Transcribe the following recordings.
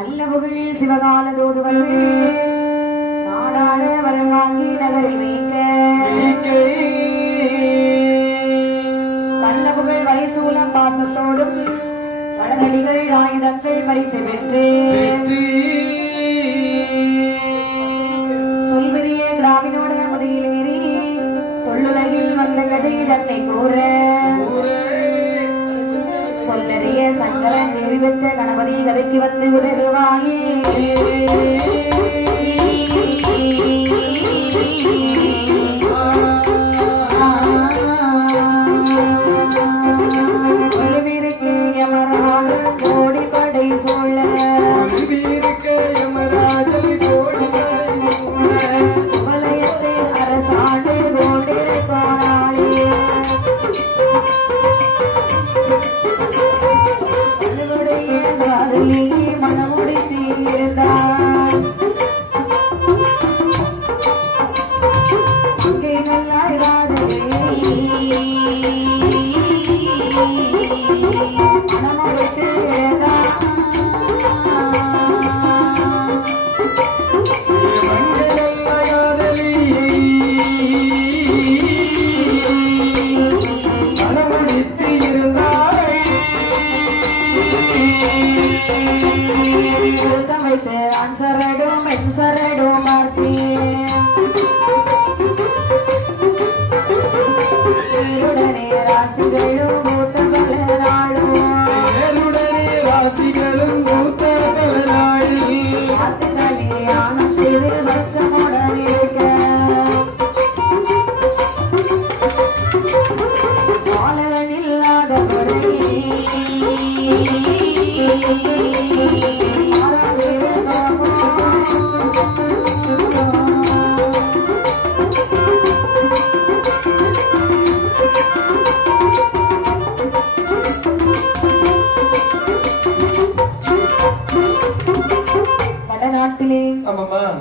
நல்ல புகழ் சிவகால தூதுவர்கள் நாடாட வரவாங்கி நகரில் வைக்க நல்ல புகழ் வயசூலம் பாசத்தோடும் வளதடிகள் ஆயுதங்கள் பரிசு பெற்று சொல்பெரிய கிராமினோட முதுகிலேறி தொல்லுலகில் வந்த கதை தன்னை கூற சொல்லறிய சங்கரன் தேவி பெற்ற கணபதி கதைக்கு வந்து உதவுவாயே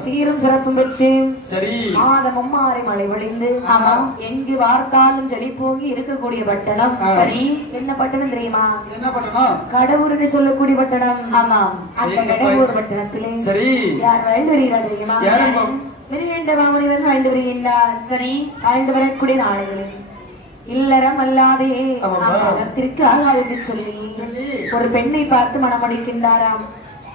சீரும் சிறப்பும் பெற்று மாதமும் மாறி மழை பொழிந்து எங்கு வார்த்தாலும் செடி போங்கி இருக்கக்கூடிய பட்டணம். சரி, என்ன பட்டணம் தெரியுமா? என்ன பட்டணம்? கடவுர்னு சொல்லக்கூடிய பட்டணம். ஆமா, அந்த கடவுர் பட்டணத்திலே யார் வாழ்ந்து வருகிறார் தெரியுமா? மிருகண்ட மாமுனிவர் வாழ்ந்து வருகின்றார். சரி, வாழ்ந்து வரக்கூடிய நாடுகளில் இல்லறம் அல்லாதே அதற்கு சொல்லி ஒரு பெண்ணை பார்த்து மனமடிக்கின்றாராம்.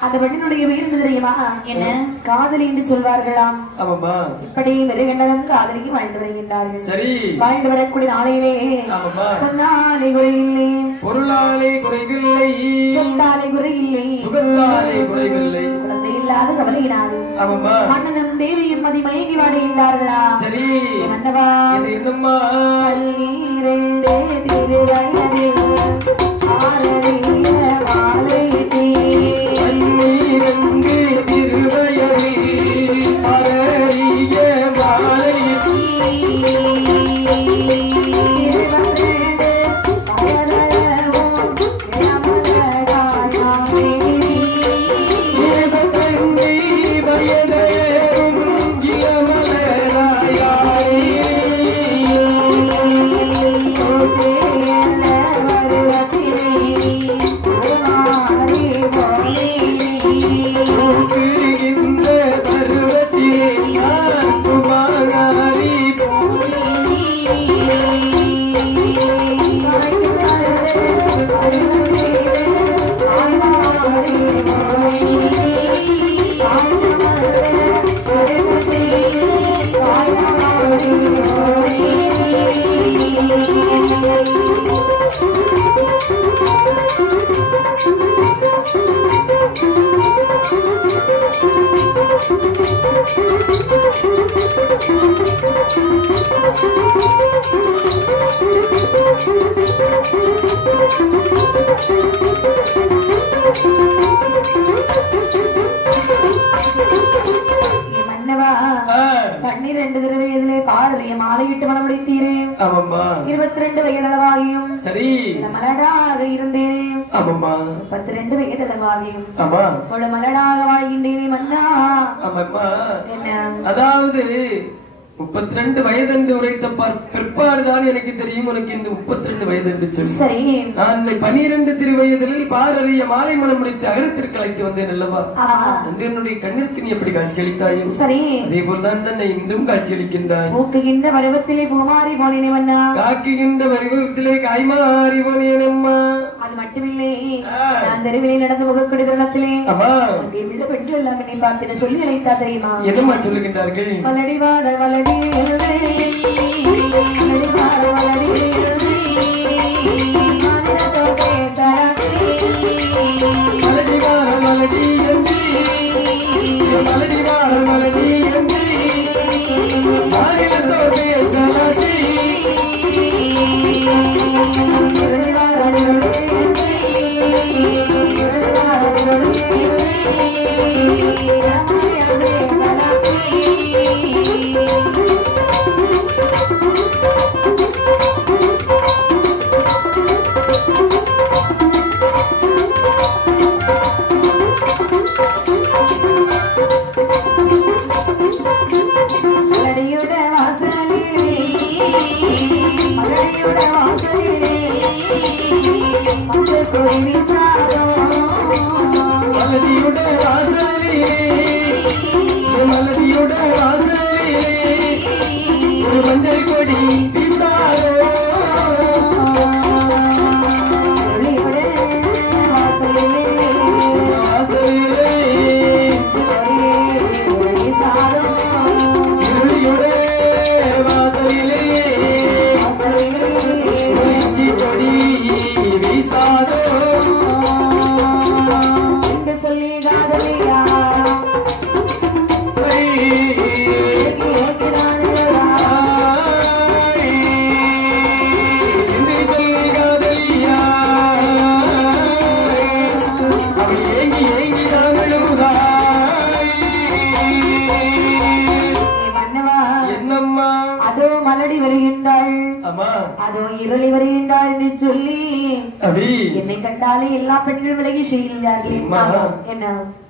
அந்த பெண்ணினுடைய பெயர் என்ன தெரியுமா? என்ன? காதலி என்று சொல்வார்களாம். இப்படி மிருகண்டனும் காதலிக்கு வாழ்ந்து வருகின்றார்கள். சரி, வாழ்ந்து வரக்கூடிய நாளையிலே பொன்னாலை குறையில்லை, பொருளாலை குறைவில்லை, சொத்தாலை குறையில்லை, சுகத்தாலை குறைவில்லை, குழந்தை இல்லாத கவலையினாலும் மன்னனும் தேவியும் மதி மயங்கி வாடுகின்றார்களா? சரி, மன்னவா என்னம்மா நீரண்டே திருவயதே ஆரறிய வாழை நீரங்கு திருவயதே ஆரறிய வாழை மாலையிட்டு மனமுடித்தீரே. 22 வயதளவாகியும் சரி மலடாக இருந்தேன். 32 வயதளவாகியும் ஒரு மலடாக வாழ்கின்றேனே மன்னா. என்ன? அதாவது 32 வயது என்று உரைத்த பிற்பாடுதான் எனக்கு தெரியும் உனக்கு இந்த 32 வயது என்று சொல்லி. நான் 12 திருவயதில் பாரறிய மாலை மனம் முடித்து அகரத்திற்கு அழைத்து வந்தேன் அல்லவா? அன்று என்னுடைய கண்ணிற்கு நீ எப்படி காட்சியளித்தாயும் அதே போல்தான் தன்னை இன்றும் காட்சியளிக்கின்றாய். பூக்குகின்ற பருவத்திலே பூமாறி போனேனம்மா, காக்குகின்ற பருவத்திலே காய்மாறி போனேனம்மா. அது மட்டுமில்லை, நான் தெருவிலே நடந்து போகக்கூடிய தருணத்திலே உள்ள பெண்கள் எல்லாம் என்னை பார்த்து சொல்லி அழைத்தா தெரியுமா? என்னம்மா சொல்லுகின்றார்கள்? மலடிவார மலடி மலடிவார மலடி மலடிவார மலடி என்று மலடிவார மலடி என்று மாநிலத்தோடு சலாதி என்னை கண்டாலே எல்லா பெண்களும் விலகி செய்கிறார்கள்.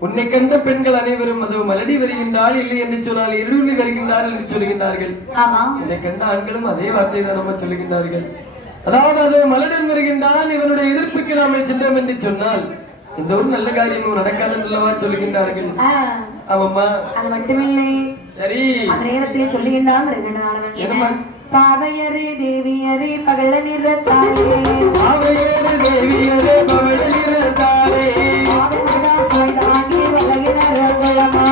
உன்னை கண்ட பெண்கள் அனைவரும் அது மலடி வருகின்றால் இல்லை என்று சொன்னால் இருளி வருகின்றார் என்று சொல்லுகின்றார்கள். என்னை கண்ட ஆண்களும் அதே வார்த்தை தான் நம்ம சொல்லுகின்றார்கள். அதாவது அது மலடன் வருகின்றால் இவனுடைய எதிர்ப்புக்கு நாம் சென்றோம் என்று சொன்னால் இந்த ஒரு நல்ல காரியம் நடக்காதல்லவா சொல்லுகின்றார்கள். ஆமாம்மா, அது மட்டுமில்லை. சரி, அந்த நேரத்திலே சொல்லுகின்றான், பாவையரே தேவியரே பகல நிறத்தாலே, பாவையரே தேவியரே பகல நிறத்தாலே, சுவைதாகி வகையினர் குலமா,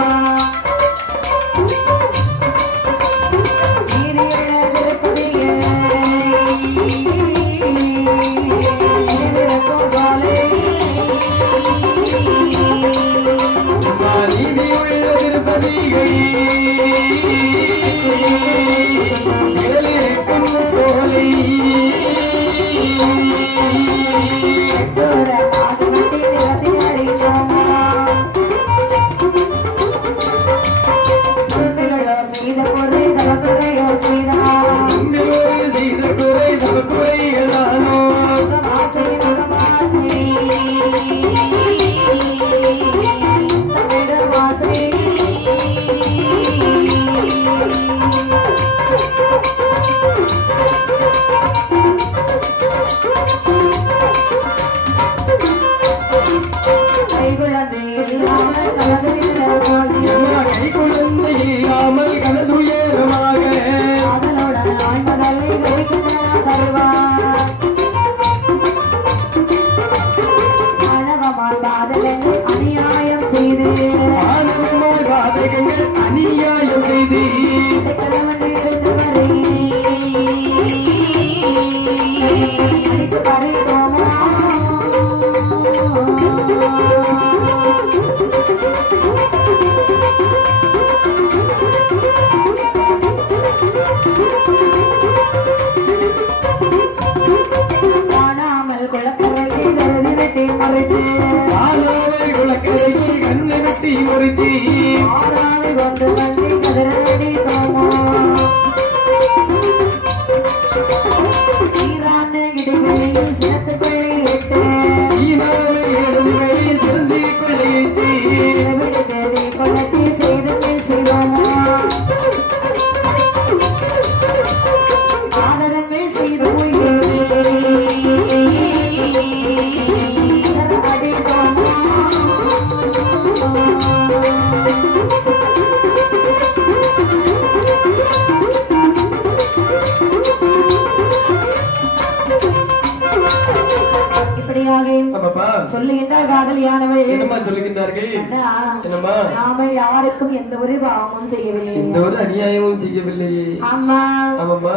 காதலியானவள் என்னமா சொல்லுகின்றார்கள்? என்னமா? நாமல் யாருக்கும் எந்த ஒரு பாவமும் செய்யவில்லை, எந்த ஒரு அநியாயமும் செய்யவில்லையே. ஆமா ஆமாம்மா.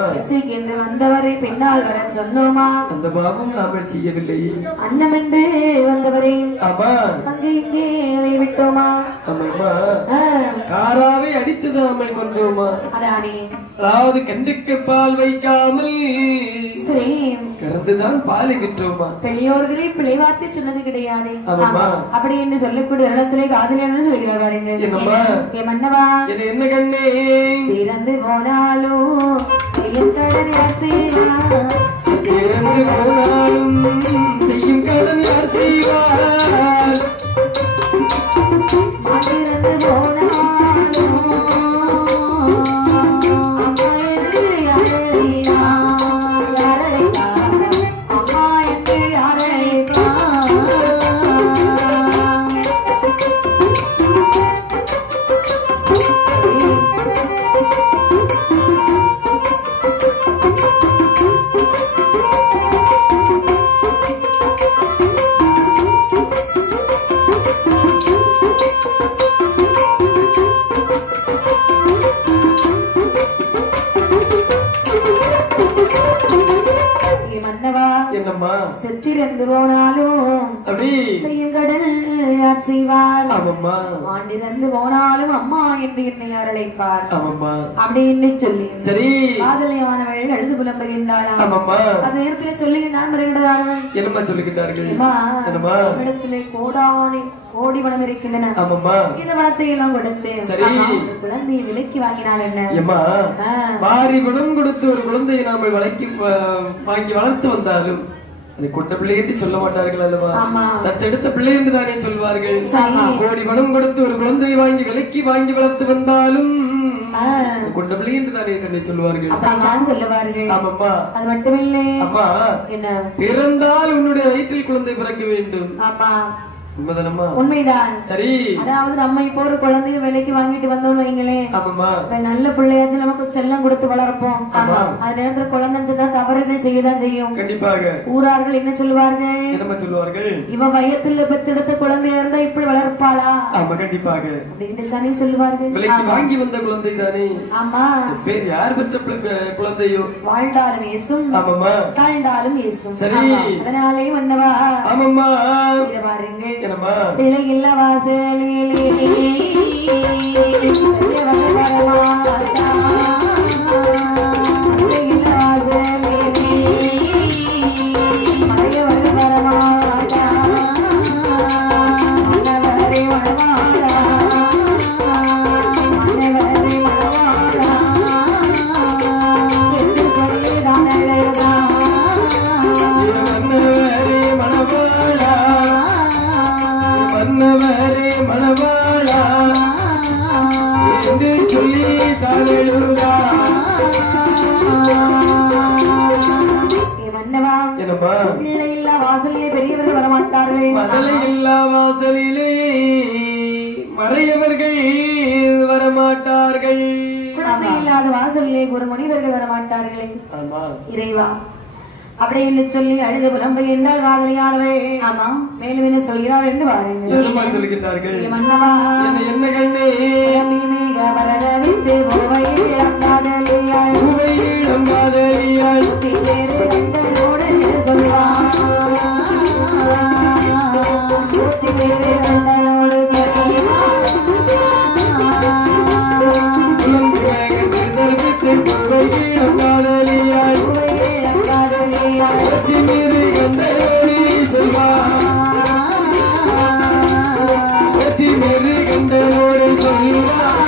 என்று வந்தவரை பின்னால் வர சொன்னோமா? அந்த பாவம் நாமல் செய்யவில்லையே. அன்னம் என்று வந்தவரை ஆமா அங்கே இங்கே விட்டோமா? ஆமாம்மா. காராவை அடித்தது நாமல் கொண்டோமா? அதானே. அதாவது கண்டுக்கு பால் வைக்காமல் சரி கறந்துதான் பாலை விற்றோமா? பெரியோர்களை பிழைவார்த்தை சொன்னது கிடையாது. ஆமாம்மா. அப்படி என்று சொல்லக்கூடிய இடத்திலே காதலியானு சொல்கிறார் பாருங்க. என்னம்மா? என் மன்னவா என்ன கண்ணே பிறந்து போனாலும் செய்யும் கடன் யார் செய்வார்? பிறந்து போனாலும் செய்யும் கடன் யார் செய்வார்? மாட்டிறந்து போனாலும் அம்மா என்று யாரழைத்தார், அம்மா என்று யாரழைத்தார்? என்னம்மா? செத்திறந்து போனாலும் அப்படி செய்யும் கடல் யார் செய்வார்? ஆமாம்மா. ஆண்டிறந்து போனாலும் அம்மா என்று என்னை யார் அழைப்பார்? ஆமாம்மா. அப்படின்னு சொல்லி சரி காதலியானவள் அழுது புலம்புகின்றாளாம். ஆமாம்மா. அந்த நேரத்தில் சொல்லி நான் மறைகின்றதானவன் என்னம்மா சொல்லுகின்றார்கள்? என்னம்மா இடத்திலே கோடி பணம் இருக்கின்றன. ஆமாம்மா. இந்த பணத்தை எல்லாம் கொடுத்து சரி குழந்தையை விலைக்கு வாங்கினாள். என்ன ஏம்மா? மாறி குணம் கொடுத்து ஒரு குழந்தையை நாம வாங்கி வளர்த்து வந்தாலும் அதை கொண்ட பிள்ளை என்று சொல்ல மாட்டார்கள் அல்லவா? தத்தெடுத்த பிள்ளை என்று தானே சொல்வார்கள். கோடி பணம் கொடுத்து ஒரு குழந்தையை விலைக்கு வாங்கி வளர்த்து வந்தாலும் கொண்ட பிள்ளை என்று தானே கண்ணை சொல்வார்கள். சொல்லுவார்கள். ஆமாம்மா. அது மட்டுமில்லை அம்மா என்ன பிறந்தால் உன்னுடைய வயிற்றில் குழந்தை பிறக்க வேண்டும். ஆமா உண்மைதான். சரி அதாவது நம்ம இப்போ ஒரு குழந்தைய விலைக்கு வாங்கிட்டு வந்தோம் வைங்களே, ஆமாம்மா, நல்ல பிள்ளையாச்சும் நமக்கு செல்லம் கொடுத்து வளர்ப்போம். அது நேரத்துல குழந்தைன்னு சொன்னா தவறுகள் செய்யதான் செய்யும். கண்டிப்பாக ஊரார்கள் என்ன சொல்லுவார்கள்? என்ன சொல்லுவார்கள்? இவ வயத்துல பெற்றெடுத்த குழந்தையா இருந்தா இப்படி வளர்ப்பாளா? ஆமா கண்டிப்பாக அப்படின்னு தானே சொல்லுவார்கள். விலைக்கு வாங்கி வந்த குழந்தை தானே. ஆமா. பேர் யார் பெற்ற குழந்தையோ வாழ்ந்தாலும் ஏசும், ஆமாம்மா, தாழ்ந்தாலும் ஏசும். சரி அதனாலே வண்ணவா. ஆமாம்மா. இத பாருங்கள், பிள்ளை இல்ல வாசலிலே பிள்ளை இல்லா வாசலிலே பெரியவர்கள் வரமாட்டார்கள், மதலை இல்லா வாசலிலே மறையவர்கள் வரமாட்டார்கள், குழந்தை இல்லாத வாசலிலே ஒரு முனிவர்கள் வரமாட்டார்களே. இறைவா அப்படின்னு சொல்லி அழுது புலம்பு என்றால் காதலியானவள். ஆமா. மேலும் என்ன சொல்கிறாள் என்று வாருங்கள். சொல்லுகின்றார்கள். மன்னவா என்ன கண்ணே மீக வரவித்து பூவையிடம் காதலியாய், பூவையிடம் காதலியாய் கண்டனோடு சொல்வார், கண்டனோடு சொல்வார்,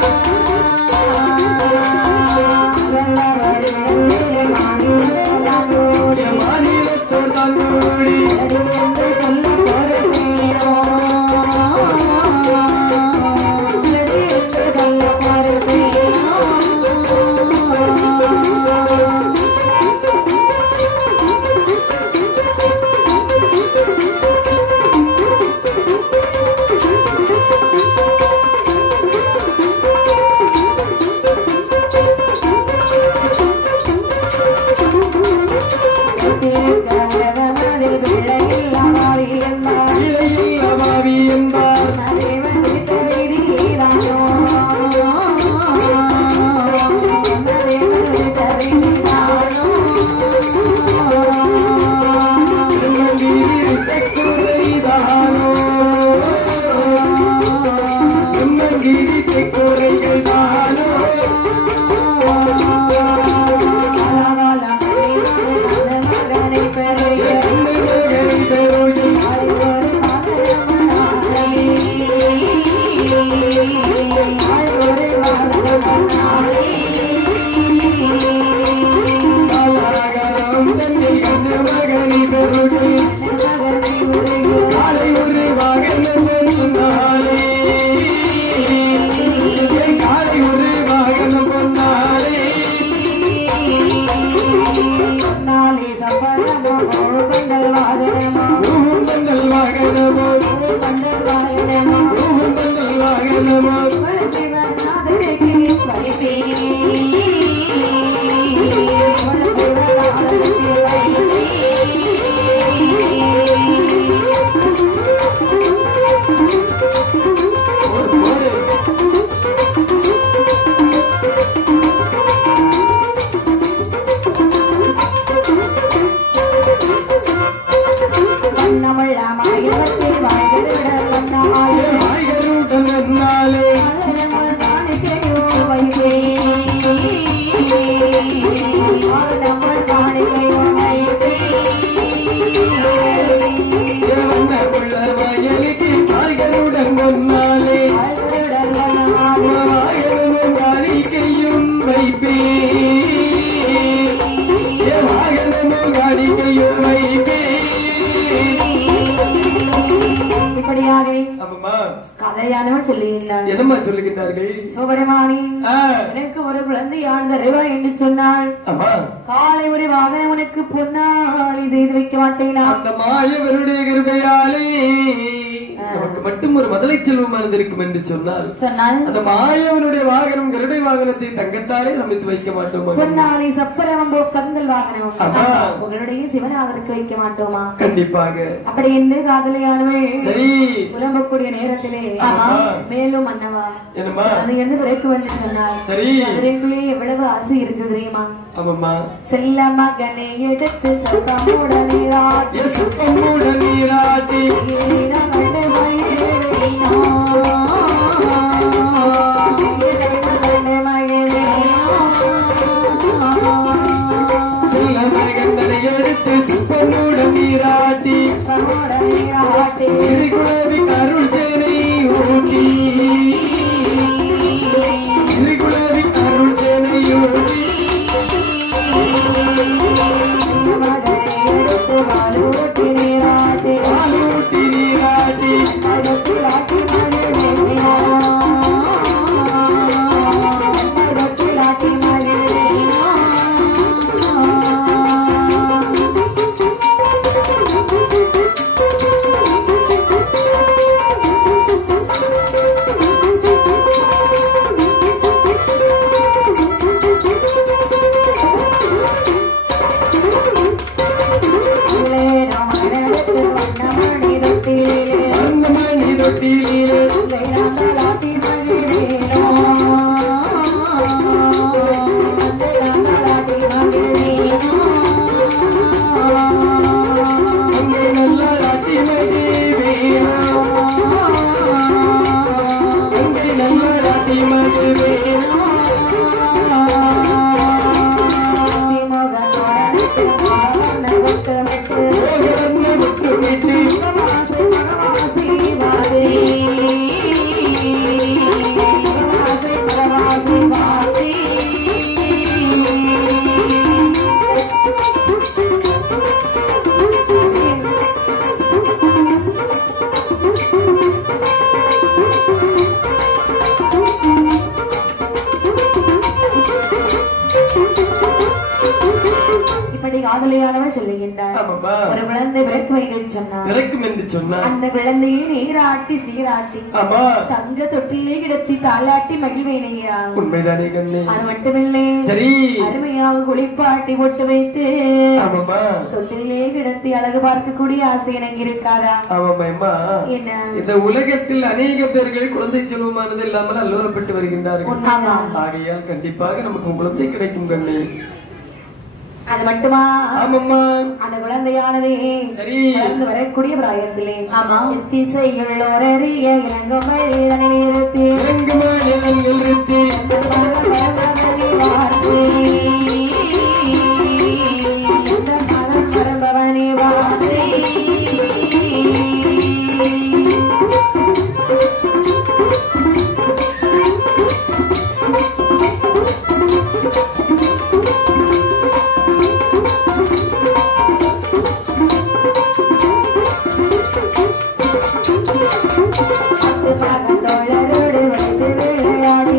முன்னாலே வாகனமும் காணிக்கையும் வைப்பே வாகனமும் காணிக்கையும் வைப்பே. இப்படியாகவே கதையானவன் சொல்லுகின்றார். என்னம்மா சொல்லுகின்றார்கள்? சிவபெருமானே, எனக்கு ஒரு குழந்தையானது அறிவா என்று சொன்னாள். காலை ஒரு வாகனம் உனக்கு பொன்னாளி செய்து வைக்க மாட்டேனா? அந்த மாயவருடைய கிருபையாலே நமக்கு மட்டும் ஒரு மதலை செல்வம் இருந்திருக்கும் என்று சொன்னால் அந்த மாயவனுடைய வாகனம் கருடை வாகனத்தை தங்கத்தாலே சமைத்து வைக்க மாட்டோமா? பொன்னாளி சப்பரவம்போ கந்தல் வாகனம் உங்களுடைய சிவநாதருக்கு வைக்க மாட்டோமா? கண்டிப்பாக. அப்படி என்று காதலியானவள் சரி புலம்பக்கூடிய நேரத்திலே மேலும் மன்னவா என்னம்மா அது என்று பிறக்கும் என்று சொன்னார். சரி அதற்குள்ளே எவ்வளவு ஆசை இருக்கு தெரியுமா? ஆமாம்மா. செல்ல மகனை எடுத்து சுத்தமுட நீராட்டி சுத்தமுட நீராட்டி செல்ல மகனை எடுத்து சுத்தமுட நீராட்டி சிறுகுளவி அருள் சேனை ஊட்டி சிறுகுளவி அருள் சேனை ஊட்டி பாலூட்டி நீராட்டி ஒரு குழந்தை பிறக்கும் என்று சொன்னார். அந்த குழந்தையை நீராட்டி சீராட்டி தங்க தொட்டிலே கிடத்தி தாளாட்டி மகிழ்வேனையா. உண்மைதானே கண்ணே? அது மட்டுமில்லை, சரி அருமையாக குளிப்பாட்டி போட்டு வைத்து தொட்டிலே கிடத்தி அழகு பார்க்கக்கூடிய ஆசை எனக்கு இருக்காதா? என்ன இந்த உலகத்தில் அநேக பேர்கள் குழந்தை செல்வமானது இல்லாமல் அல்லோரப்பட்டு வருகின்றார்கள். ஆகையால் கண்டிப்பாக நமக்கு குழந்தை கிடைக்கும் கண்ணே. அது மட்டுமா? ஆமாம்மா. அந்த குழந்தையானதே சரி வரக்கூடிய பிராயத்திலே எத்திசையுள்ளோரறிய இளங்குமழை நிறுத்தி பரம்பவனே வார்த்தை தோழரோடு வந்து விளையாடி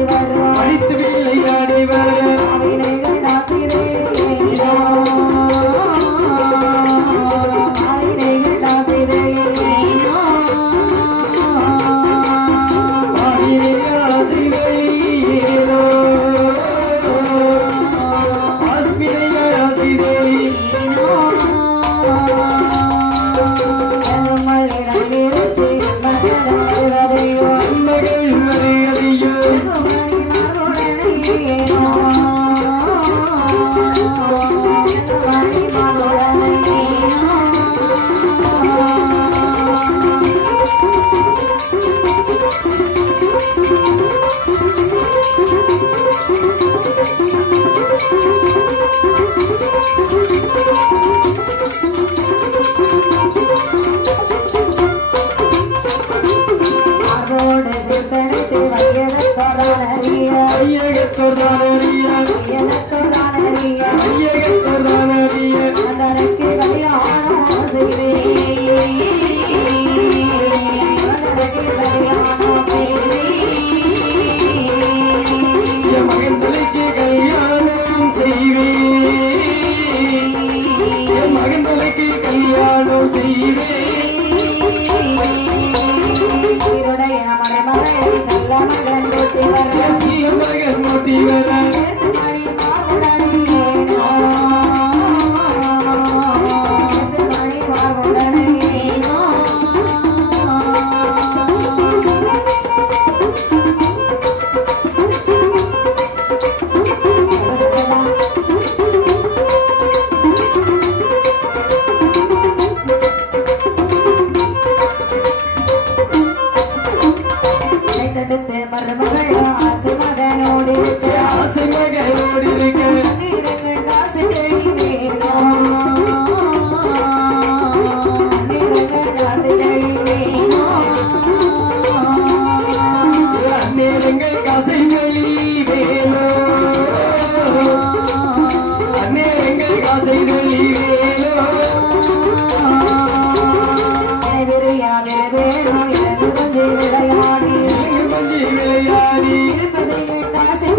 உடைய மறைமறை செல்ல மகன் ஓட்டி வர செல்ல மகன் ஓட்டி வர மணி மாவுடனே மணி மாவுடனே மருமகள் ஆசை மகனோடு இருக்க காசு அந்நேரங்கள் காசை வெளி வேலோ அந்நேரங்கள் காசை வெளி வேலோ விளையாடி விளையாடி காசு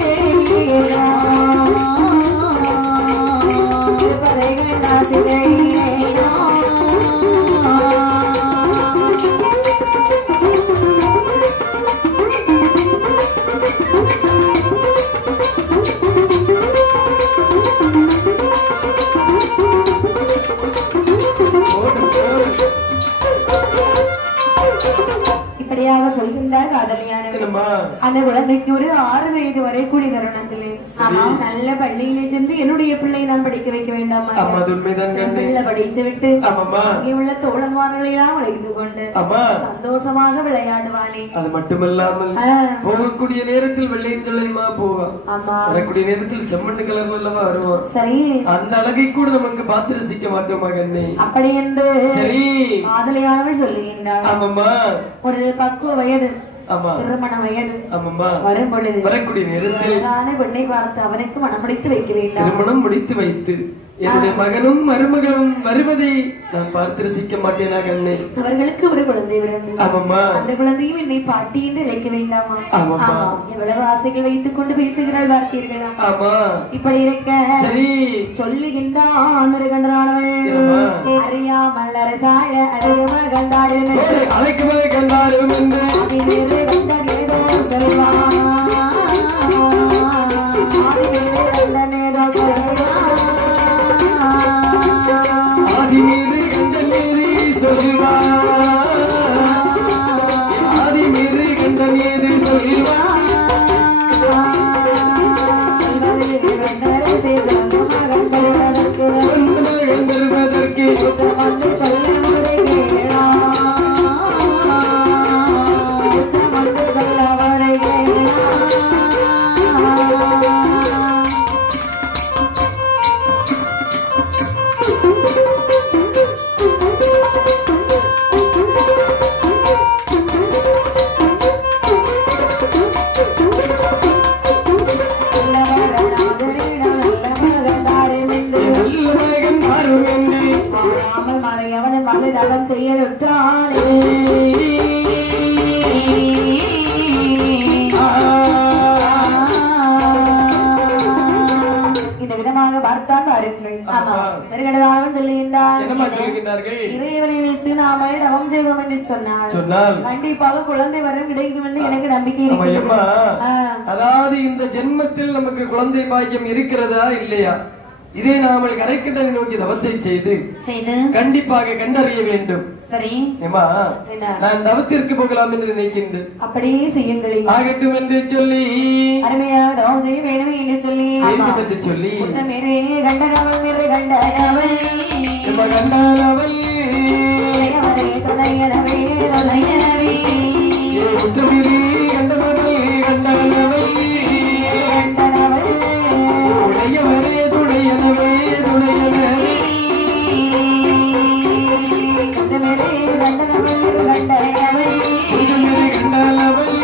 இப்படியாக சொல்கின்றார் காதலியானவர். அந்த குழந்தைக்கு ஒரு 6 வயது வரை கூடிய தருணத்திலே நல்ல பள்ளியிலே சென்று என்னுடைய பிள்ளை நான் படிக்க வைக்க வேண்டாமா? பிள்ளை படித்து விட்டு இங்கே உள்ள தோழன்மார்களை எல்லாம் அழைத்து கொண்டு சந்தோஷமாக விளையாடுவானே. அது மட்டுமல்லாமல் போகக்கூடிய நேரத்தில் வெள்ளை தலைமா போவான். வரக்கூடிய நேரத்தில் செம்மண்ணு கலர்ல அல்லவா வருவான். சரி, அந்த அழகை கூட நமக்கு பார்த்து ரசிக்க மாட்டோமா கண்ணே? அப்படி என்று சரி காதலியானவள் சொல்லுகின்றார். ஆமாம்மா, ஒரு 10 வயது திருமண வயது வரும் பொழுது வரக்கூடிய நேரத்தில் பெண்ணை பார்த்து அவனுக்கு மனம் முடித்து வைக்க வேண்டும். திருமணம் முடித்து வைத்து என்னுடைய மகனும் மருமகளும் வருவதை நான் பார்த்து ரசிக்க மாட்டேனா கண்ணே? அவர்களுக்கு ஒரு குழந்தை பிறந்தது. ஆமாம்மா, அந்த குழந்தையும் என்னை பாட்டி என்று அழைக்க வேண்டாமா? ஆமாம்மா, எவ்வளவு ஆசைகள் வைத்துக் கொண்டு பேசுகிறாள் பார்த்தீர்களா? ஆமா, இப்படி இருக்க சரி சொல்லுகின்றான் மிருகண்டரானவள் அறியாமல் அரசாழ அழகும கண்டாடும் அழைக்கும கண்டாடும் என்று ஏதோ சொல்வான் ஏதோ சொல்வான் ஆதிமீறி கண்டநீரி சொல்வா ஆதிமீறி கண்டநீரி சொல்வா கண்டதற்கு இந்த விதமாக பார்த்தான் பாருங்கள். இறைவனை நினைத்து நாம தவம் செய்வோம் என்று சொன்னால் கண்டிப்பாக குழந்தை வரும் கிடைக்கும் என்று எனக்கு நம்பிக்கை இருக்கு. அதாவது இந்த ஜென்மத்தில் நமக்கு குழந்தை பாக்கியம் இருக்கிறதா இல்லையா, இதே நாமல் கரைக்கின்றனை நோக்கி தவத்தை செய்து கண்டிப்பாக கண்டறிய வேண்டும். சரி, நான் தவத்திற்கு போகலாம் என்று நினைக்கின்றேன். அப்படியே செய்யுங்கள். ஆகட்டும் என்று சொல்லி அருமையாக தவம் செய்ய வேண்டும் என்று சொல்லி கண்டனவள் கண்டனவள் கண்டானவள் துணையனவே துணையனவே கண்டனவள் கண்டானவள் கண்டனவள் துணையவரே துணையனவே துணையனவே கண்டனவள் கண்டனவள் கண்டானவள்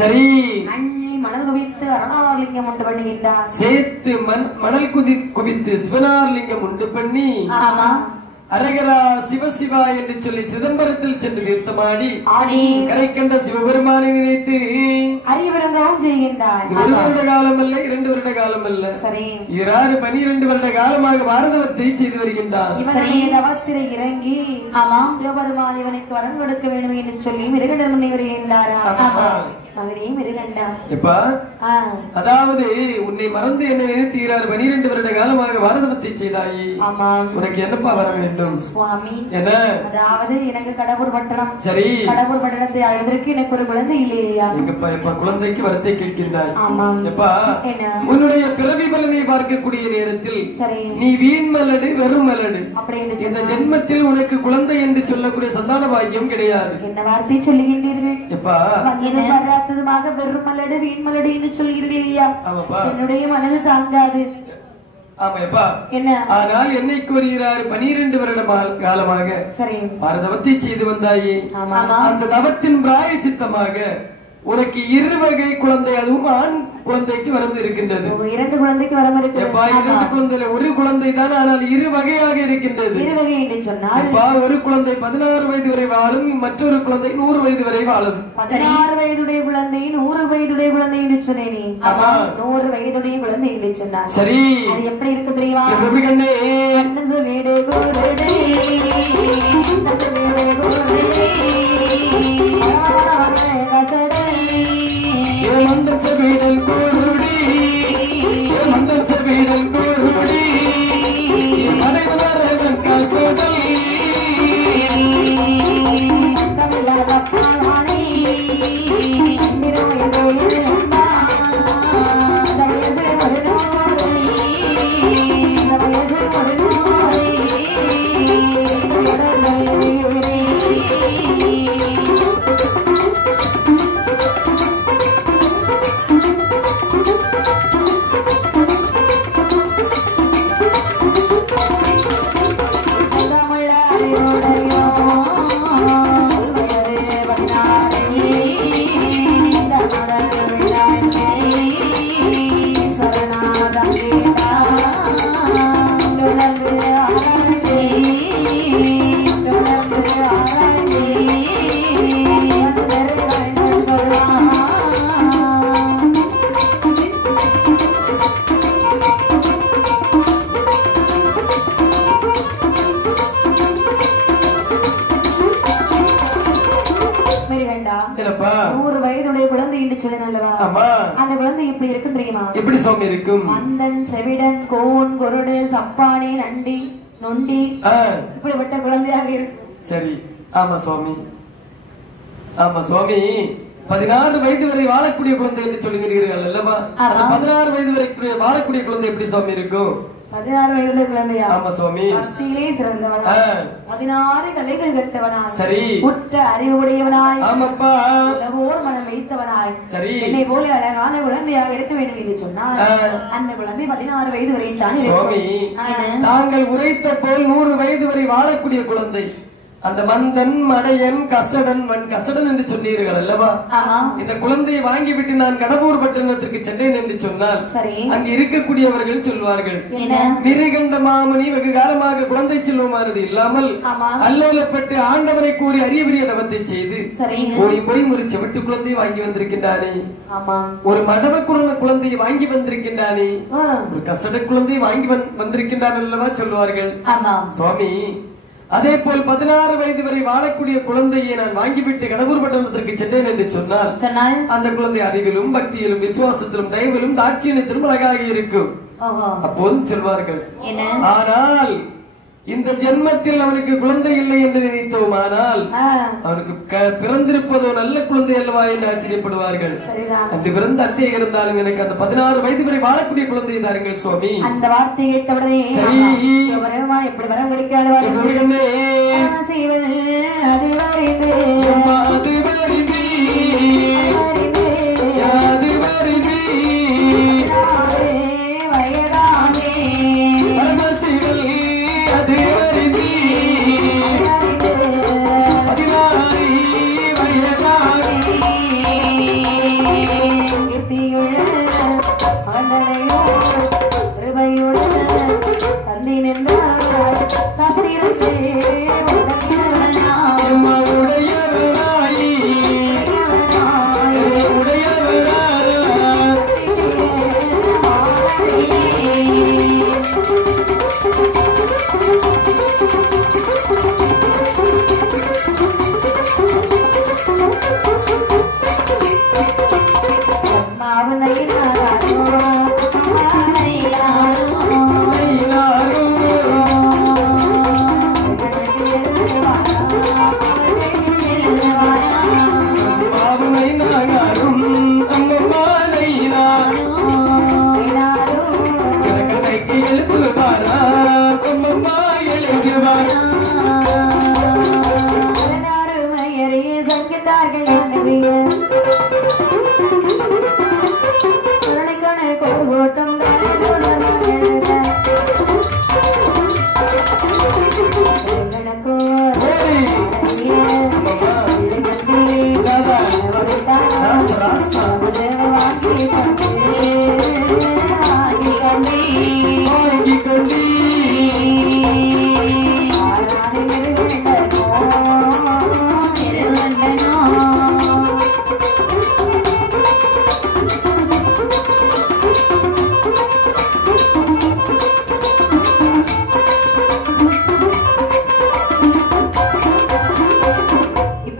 சரி அள்ளி மணல் குவித்து அருணாலிங்கம் உண்டு பண்ணுகின்றார். சேர்த்து மணல் குவித்து சிவனார்லிங்கம் உண்டு பண்ணி அரகரா சிவசிவா என்று சொல்லி சிதம்பரத்தில் சென்று தீர்த்தமாடி கரை கண்ட சிவபெருமானை நினைத்து அறிவிடங்கவும் செய்கின்றார். 1 வருட காலம் அல்ல 2 வருட காலம் அல்ல 12 வருட காலமாக பாரதவத்தை செய்து வருகின்றார். தவத்திரை இறங்கி சிவபெருமான் இவனுக்கு வரம் கொடுக்க வேண்டும் என்று சொல்லி மிருகண்டர் முன்னே வருகின்றாரா. அதாவது உன்னை மறந்து என்ன நினைத்துகிறார் 12 வருட காலமாக பாரதவத்தை செய்தாயே, உனக்கு என்னப்பா வர வேண்டும் சுவாமி? என்ன? அதாவது எனக்கு கடவுர் பட்டணம். சரி, கடவுர் பட்டணத்தை அழுவதற்கு எனக்கு ஒரு குழந்தை இல்லையா? எங்கப்பா எப்ப குழந்தைக்கு வரத்தை கேட்கின்றாய்? எப்பா உன்னுடைய பிறவி பலனை பார்க்கக்கூடிய நேரத்தில் நீ வீண் மலடு வெறும் மலடு, இந்த ஜென்மத்தில் உனக்கு குழந்தை என்று சொல்லக்கூடிய சந்தான பாக்கியம் கிடையாது. என்ன வார்த்தை சொல்லுகின்றீர்கள்? எப்பா வெறும் மலடு வீண் மலடு என்று சொல்கிறீர்களா? என்னுடைய மனது தாங்காது. ஆனால் என்னைக்கு வருகிறார் 12 வருட காலமாக பாரதவத்தை செய்து வந்தாயே, அந்த தவத்தின் பிராயச்சித்தமாக உனக்கு 2 வகை குழந்தை, அதுவும் ஆண் குழந்தைக்கு வரந்து இருக்கின்றது. 2 குழந்தைக்கு வரம்பு இருக்கு. 2 குழந்தையில 1 குழந்தை தான், ஆனால் 2 வகையாக இருக்கின்றது. 2 வகை என்று சொன்னால் ஒரு குழந்தை 16 வயது வரை வாழும், மற்றொரு குழந்தை 100 வயது வரை வாழும். 16 வயதுடைய குழந்தை 100 வயதுடைய குழந்தை என்று சொன்னேனே. 100 வயதுடைய குழந்தை என்று சொன்னார். சரி, அது எப்படி இருக்கு தெரியுமா? எப்படி கண்ணே? வீடு கோரடே மந்தன் சபீடல் கோருடி, மந்தன் சபீடல் கோருடி, மனைவரவன் காசோடி எப்படி சுவாமி இருக்கும்? மந்தன் செவிடன் கோன் கொருடு சப்பானி நண்டி நொண்டி இப்படிப்பட்ட குழந்தையாக இருக்கும். சரி, ஆமா சுவாமி, ஆமா சுவாமி. 16 வயது வரை வாழக்கூடிய குழந்தை என்று சொல்லுகிறீர்கள் அல்லவா? 16 வயது வரை வாழக்கூடிய குழந்தை எப்படி சுவாமி இருக்கும்? 16 வயதுல குழந்தையா? ஆமா சுவாமி. பக்தியிலே சிறந்தவனா, 16 கலைகள் கற்றவனாய், சரி, உற்ற அறிவு உடையவனாய், ஆமாப்பா, உலகோர் மனம் வைத்தவனாய், சரி, என்னை போல அழகான குழந்தையாக இருக்க வேண்டும் என்று சொன்னால் அந்த குழந்தை 16 வயது வரை தான் சுவாமி. தாங்கள் உரைத்த போல் 100 வயது வரை வாழக்கூடிய குழந்தை, அந்த மந்தன் மடையன் கசடன் கசடன் என்று சொன்னீர்கள் அல்லவா? இந்த குழந்தையை வாங்கிவிட்டு நான் கடம்பூர் பட்டணத்திற்கு சென்றேன் என்று சொன்னால் அங்கு இருக்கக்கூடியவர்கள் சொல்வார்கள், மிருகண்ட மாமணி வெகு காலமாக குழந்தை செல்வமானது இல்லாமல் அல்லோலப்பட்டு ஆண்டவனை கூறி அரிய பெரிய தவத்தை செய்து போய் ஒரு செவட்டு குழந்தையை வாங்கி வந்திருக்கின்றானே, ஒரு மடவ குழந்தையை வாங்கி வந்திருக்கின்றானே, ஒரு கசட குழந்தையை வாங்கி வந்திருக்கின்றான் அல்லவா சொல்வார்கள். சுவாமி, அதே போல் 16 வயது வரை வாழக்கூடிய குழந்தையை நான் வாங்கிவிட்டு கடவுர் பட்டணத்திற்கு சென்றேன் என்று சொன்னால் அந்த குழந்தை அறிவிலும் பக்தியிலும் விசுவாசத்திலும் தயவிலும் தாட்சியத்திலும் அழகாக இருக்கும். அப்போது சொல்வார்கள், ஆனால் இந்த ஜென்மத்தில் அவனுக்கு குழந்தை இல்லை என்று நினைத்தோம், ஆனால் அவனுக்கு பிறந்திருப்பதோ நல்ல குழந்தை அல்லவா என்று ஆச்சரியப்படுவார்கள். அன்று பிறந்த அட்டை இருந்தாலும் எனக்கு அந்த 16 வயது வரை வாழக்கூடிய குழந்தை தாருங்கள் சுவாமி. அந்த வார்த்தை கேட்டவுடனே எப்படி வர முடிக்காது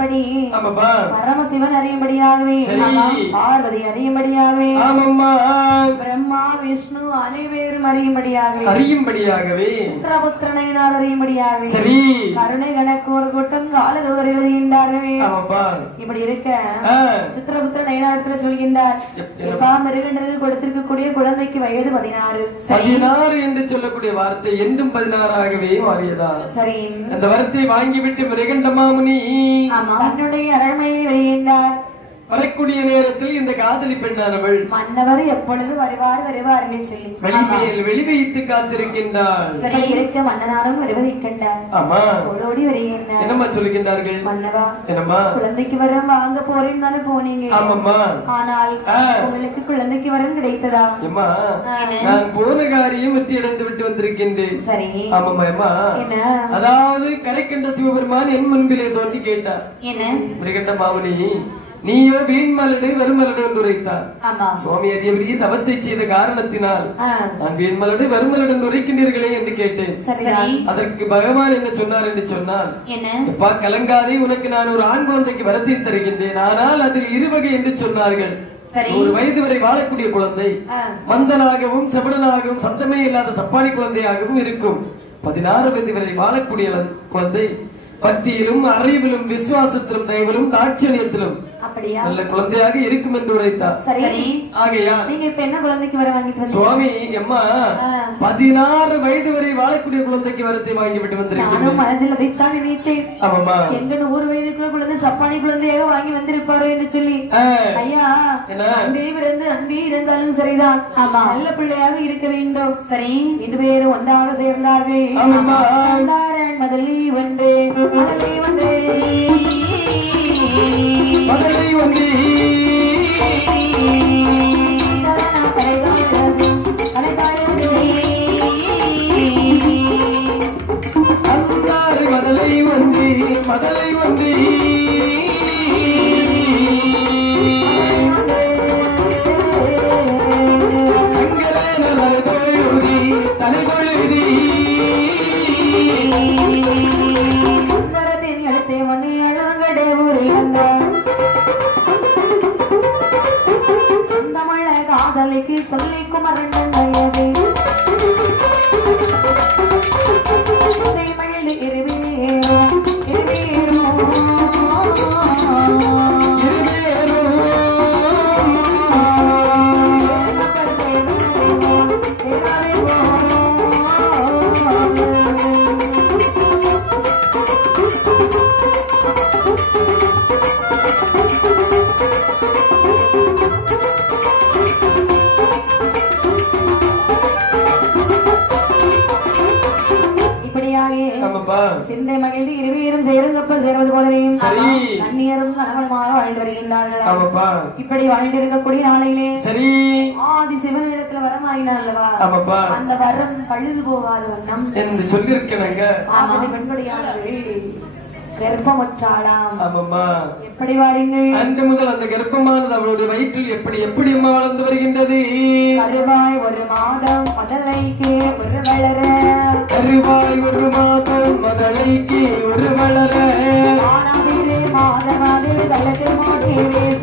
அறியும்படி பரமசிவன் அறியும்படியாகவே பார்வதி அறியும்படியாகவே பிரம்மா விஷ்ணு அனைவரும் அறியும்படியாகவே சித்திரபுத்திரனையினால் அறியும்படியாகவே கருணை கணக்கு ஒரு கூட்டம் காலதோர் எழுதுகின்றார்களே. இப்படி இருக்க சித்திரபுத்திரன் நயனாரத்தில் சொல்கின்றார், மிருகண்டது கொடுத்திருக்கக்கூடிய குழந்தைக்கு வயது 16 என்று சொல்லக்கூடிய வார்த்தை என்றும் 16ஆகவே மாறியதா? சரி, அந்த வார்த்தை வாங்கிவிட்டு மிருகண்ட மாமுனி தன்னுடைய அரண்மனையை வெளியிட்டார். வரக்கூடிய நேரத்தில் இந்த காதலி பெண்ணானவள் மன்னவர் எப்பொழுது வருவார் என்று சொல்லி வெளி வைத்து காத்திருக்கின்றார். சரி இருக்க மன்னனாரும் வருவதைக்கின்றார். ஆமா, ஓடோடி வருகின்றார். என்னம்மா சொல்லுகின்றார்கள்? மன்னவா, என்னம்மா குழந்தைக்கு வரம் வாங்க போறேன்னு தானே போனீங்க. ஆமாம்மா, ஆனால் உங்களுக்கு குழந்தைக்கு வரம் கிடைத்ததா? அம்மா, நான் போன காரியம் வெற்றி அடைந்து விட்டு வந்திருக்கின்றேன். சரி, ஆமாம்மா. அம்மா, என்ன அதாவது கரைக்கண்ட சிவபெருமான் என் முன்பிலே தோன்றி கேட்டார், என்ன மிருகண்ட மாமுனி, நீயோ வீண்மலடு வருமலடு என்று உரைத்தார். சுவாமி அதிபதி தவத்தை செய்த காரணத்தினால் நான் வீண்மலடு வருமலடு என்று உரைக்கின்றீர்களே என்று கேட்டேன். அதற்கு பகவான் என்ன சொன்னார் என்று சொன்னால், எப்பா கலங்காதே, உனக்கு நான் ஒரு ஆண் குழந்தைக்கு வரத்தை தருகின்றேன். ஆனால் அதில் இருவகை என்று சொன்னார்கள். ஒரு வயது வரை வாழக்கூடிய குழந்தை மந்தனாகவும் செவடனாகவும் சந்தமே இல்லாத சப்பானி குழந்தையாகவும் இருக்கும். 16 வயது வரை வாழக்கூடிய குழந்தை பக்தியிலும் அறிவிலும் விசுவாசத்திலும் தயவிலும் தாட்சியத்திலும் நல்ல குழந்தையாக இருக்கும் என்று உரைத்தார். ஆகையா நீங்க இப்ப என்ன குழந்தைக்கு வர வாங்கிட்டு சுவாமி அம்மா 16 வயது வரை வாழக்கூடிய குழந்தைக்கு வரத்தை வாங்கிவிட்டு வந்திருக்கேன். மனதில் அதைத்தான் நினைத்தேன். எங்க 100 வயதுக்குள்ள குழந்தை சப்பானி குழந்தையாக வாங்கி வந்திருப்பாரோ என்று சொல்லி. ஐயா, அன்பே இருந்தாலும் சரிதான், நல்ல பிள்ளையாக இருக்க வேண்டும். சரி, 2 பேரும் ஒன்றாக சேர்ந்தார்கள். மதலி ஒன்றே மதலை ஒன்றே மதலை ஒன்றே மதலை ஒன்றே மதலை ஒன்றே சங்கரன தலைதொழுதி தலைதொழுதி காதலிக்கு சொல்லி குமரன் வயது மழை சிந்தை மகிழ்ந்து இருவரும் சேருங்கப்ப சேர்வது போலவே அந்நியரும் கணவனுமாக வாழ்ந்து வருகின்றார்கள். இப்படி வாழ்ந்திருக்கக்கூடிய நாளையிலே சரி ஆதி சிவனிடத்துல வரமாயினார் அல்லவா, அந்த வரம் பழுது போகாத வண்ணம் என்று சொல்லியிருக்கிறாங்க. பெண்படியானவர்கள் கர்ப்பமற்றாளாம். எப்படி வாருங்கள், அன்று முதல் அந்த கர்ப்பமானது அவளுடைய வயிற்றில் எப்படி எப்படி அம்மா வளர்ந்து வருகின்றது. கருவாய் 1 மாதம் மதலைக்கு ஒரு வளர, கருவாய் 1 மாதம் மதலைக்கு ஒரு வளர, ஆனாதிலே மாதமாதில் தலக்கு மாட்டி பேச,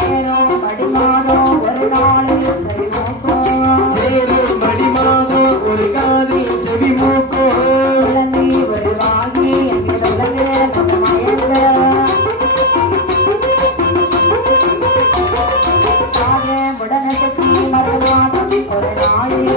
சேரும் படிமாதம் ஒரு நாளில் செவிமூக்கோ, சேரும் படிமாதம் ஒரு காதில் செவிமூக்கோ, குழந்தை வருவாகி என்று உடனே சக்தி மரணமாதம் ஒரு நாளில்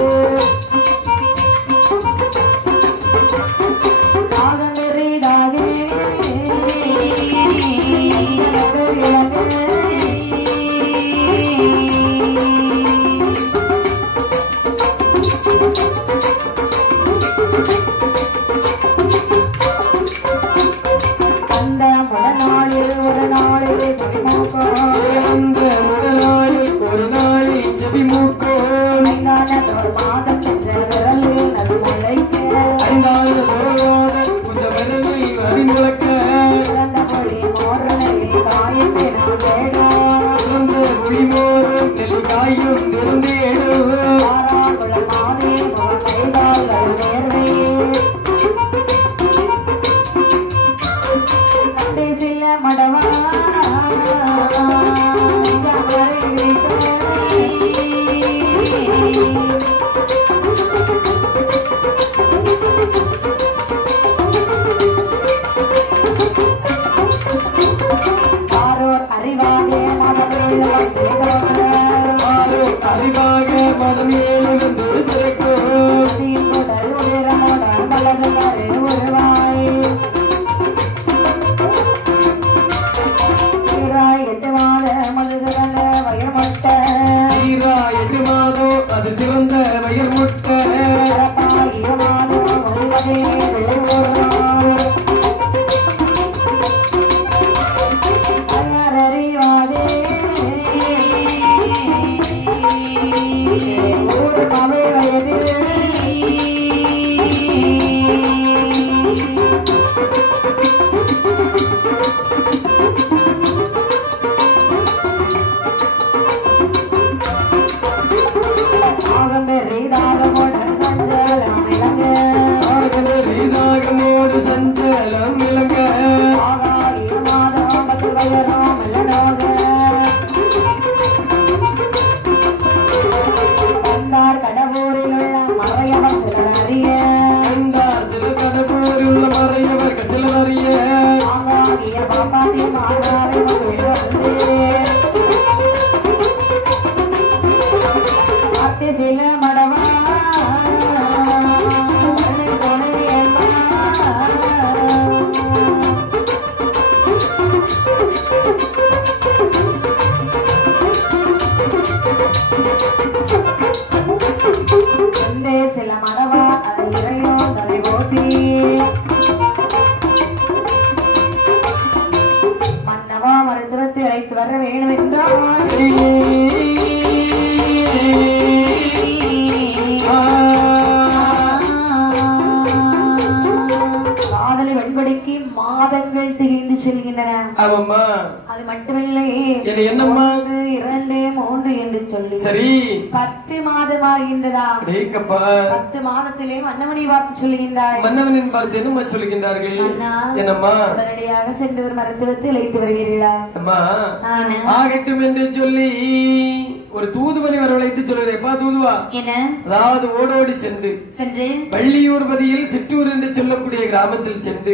அது மட்டுமில்லை, 2, 3 என்று சொல்லி 10 மாதமாகின்றதா? 10 மாதத்திலே மன்னவனை பார்த்து சொல்லுகின்றார். மன்னவனின் பார்த்து என்ன சொல்லுகின்றார்கள்? என்னம்மா உடனடியாக சென்று ஒரு மருத்துவத்தை இழைத்து வருகிறீர்களா? அம்மா ஆகட்டும் என்று சொல்லி ஒரு தூதுவனை வரவழைத்து சொல்லுகிறேன். எப்பா தூதுவா? அதாவது ஓடோடி சென்று வள்ளியூர்பதியில் சிற்றூர் என்று சொல்லக்கூடிய கிராமத்தில் சென்று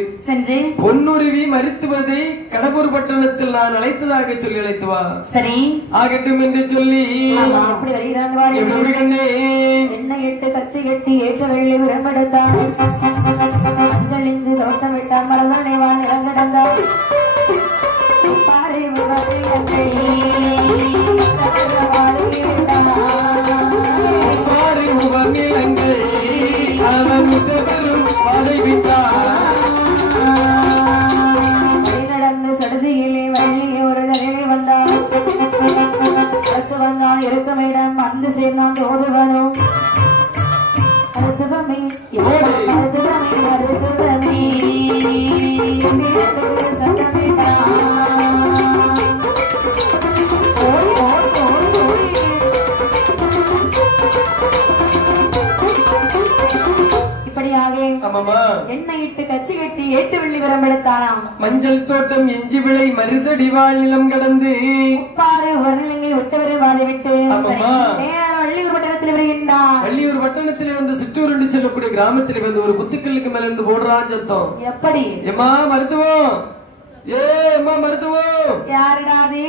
பொன்னுருவி மருத்துவதை கடம்பூர் பட்டணத்தில் நான் அழைத்ததாக சொல்லி அழைத்து வா. சரி ஆகட்டும் என்று சொல்லி என்ன 8 கச்சை கட்டி ஏற்ற வெள்ளி விடம்பெடுத்தான். தோட்டம் விட்டான் மரதானே வா நிலங்கடந்தான். நடந்து சடுதியிலே வள்ளியை ஒரு நிலையிலே வந்தான். அடுத்து வந்தான் இருக்கமிடம் வந்து சேர்ந்தான் தோதுவனும். மருத்துவமே மருத்துவமே மருத்துவமே சட்டமிட்டான். எண்ணெய் இட்டு கச்சி கட்டி 8 வெள்ளி விரம்பெடுத்தானாம். மஞ்சள் தோட்டம் எஞ்சி விளை மருதடிவாள் நிலம் கடந்து பாரு வருநிலங்களில் விட்டவரை வாதிவிட்டு வள்ளியூர் பட்டணத்தில் வருகின்றான். வள்ளியூர் பட்டணத்திலே வந்து சிற்றூர் என்று சொல்லக்கூடிய கிராமத்திலே வந்து ஒரு குத்துக்கல்லுக்கு மேல இருந்து போடுறான் சத்தம். எப்படி? ஏமா மருத்துவம், மருத்துவம் யாருடாது?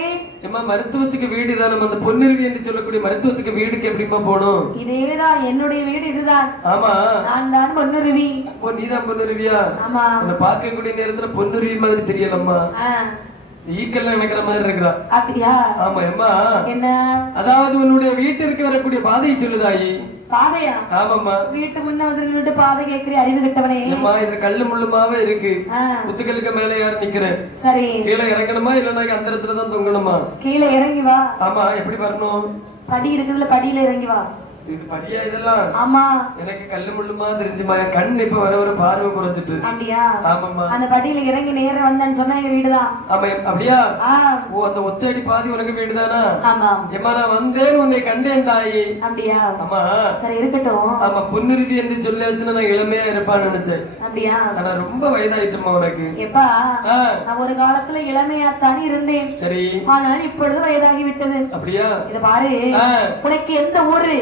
மருத்துவத்துக்கு வீடு தான். நம்ம அந்த பொன்னிருவி என்று சொல்லக்கூடிய மருத்துவத்துக்கு வீடுக்கு எப்படிமா போனோம்? இதேதான் என்னுடைய வீடு இதுதான். ஆமா நான் தான் பொன்னுருவி. நீதான் பொன்னுருவியா? ஆமா. பார்க்கக்கூடிய நேரத்துல பொன்னுருவி மாதிரி தெரியலம்மா. ஈக்கல்ல நினைக்கிற மாதிரி இருக்கிறா. அப்படியா? ஆமா அம்மா. என்ன? அதாவது உன்னுடைய வீட்டிற்கு வரக்கூடிய பாதையை சொல்லுதாயி. பாதையா? ஆமாம்மா. வீட்டு முன்ன வந்து பாதை கேட்கிறேன். அறிவு கிட்டவனே. அம்மா இது கல்லு முள்ளுமாவே இருக்கு. குத்துக்கல்லுக்கு மேல ஏற நிக்கிறேன். சரி. கீழே இறங்கணுமா இல்லன்னா அந்த இடத்துல தான் தொங்கணுமா? கீழே இறங்கி வா. ஆமா. எப்படி வரணும்? படி இருக்குதுல, படியில இறங்கி வா. இது படியா இதெல்லாம்? ஆமா. எனக்கு கல்லு முள்ளுமா தெரிஞ்சுமா. என் கண் இப்ப வர ஒரு பார்வை குறைஞ்சிட்டு. அப்படியா? ஆமாம்மா. அந்த படியில இறங்கி நேர வந்தேன்னு சொன்னா என் வீடுதான். ஆமா. அப்படியா? ஓ அந்த ஒத்தடி பாதி உனக்கு வீடுதானா? ஆமா. ஏமா நான் வந்தேன் உன்னை கண்டேன் தாயி. அப்படியா? ஆமா. சரி இருக்கட்டும். ஆமா. பொன்னிருவி என்று சொல்லியாச்சுன்னா நான் இளமையா இருப்பான்னு நினைச்சேன். அப்படியா? ஆனா ரொம்ப வயதாயிட்டுமா உனக்கு. எப்பா நான் ஒரு காலத்துல இளமையாத்தானே இருந்தேன். சரி. ஆனால் இப்பொழுது வயதாகி விட்டது. அப்படியா? இத பாரு. உனக்கு எந்த ஊரு?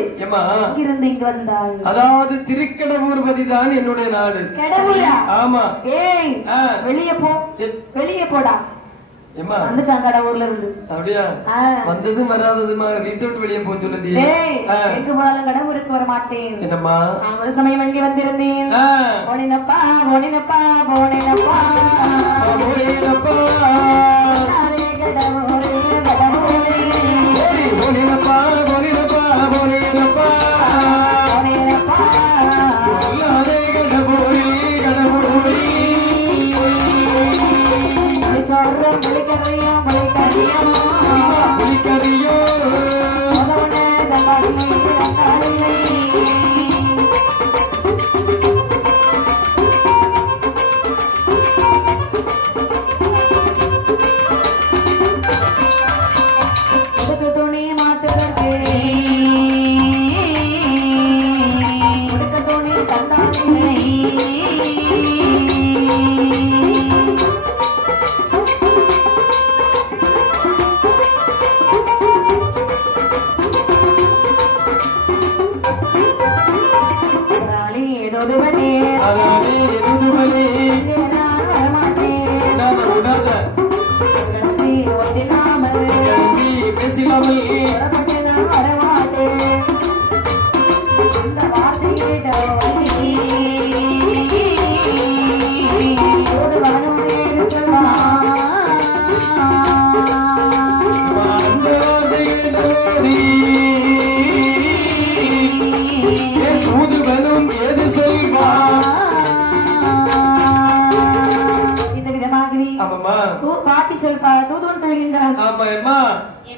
இருந்து இங்க வந்தாய். அதாவது திருக்கடவுர்பதி தான் என்னுடைய நாடு. கடவுளா? ஆமா. ஏய் வெளியே போ, வெளியே போடா. ஏமா வந்துட்டான் கடவுர்ல இருந்து. அப்படியா? வந்ததும் வராததுமா வீட்டை விட்டு வெளியே போக சொல்லுது. எங்க போனாலும் கடவுருக்கு வர மாட்டேன். என்னம்மா? நான் ஒரு சமயம் இங்கே வந்திருந்தேன். போனேனப்பா போனேனப்பா போனேனப்பா போனேனப்பா கடவுரே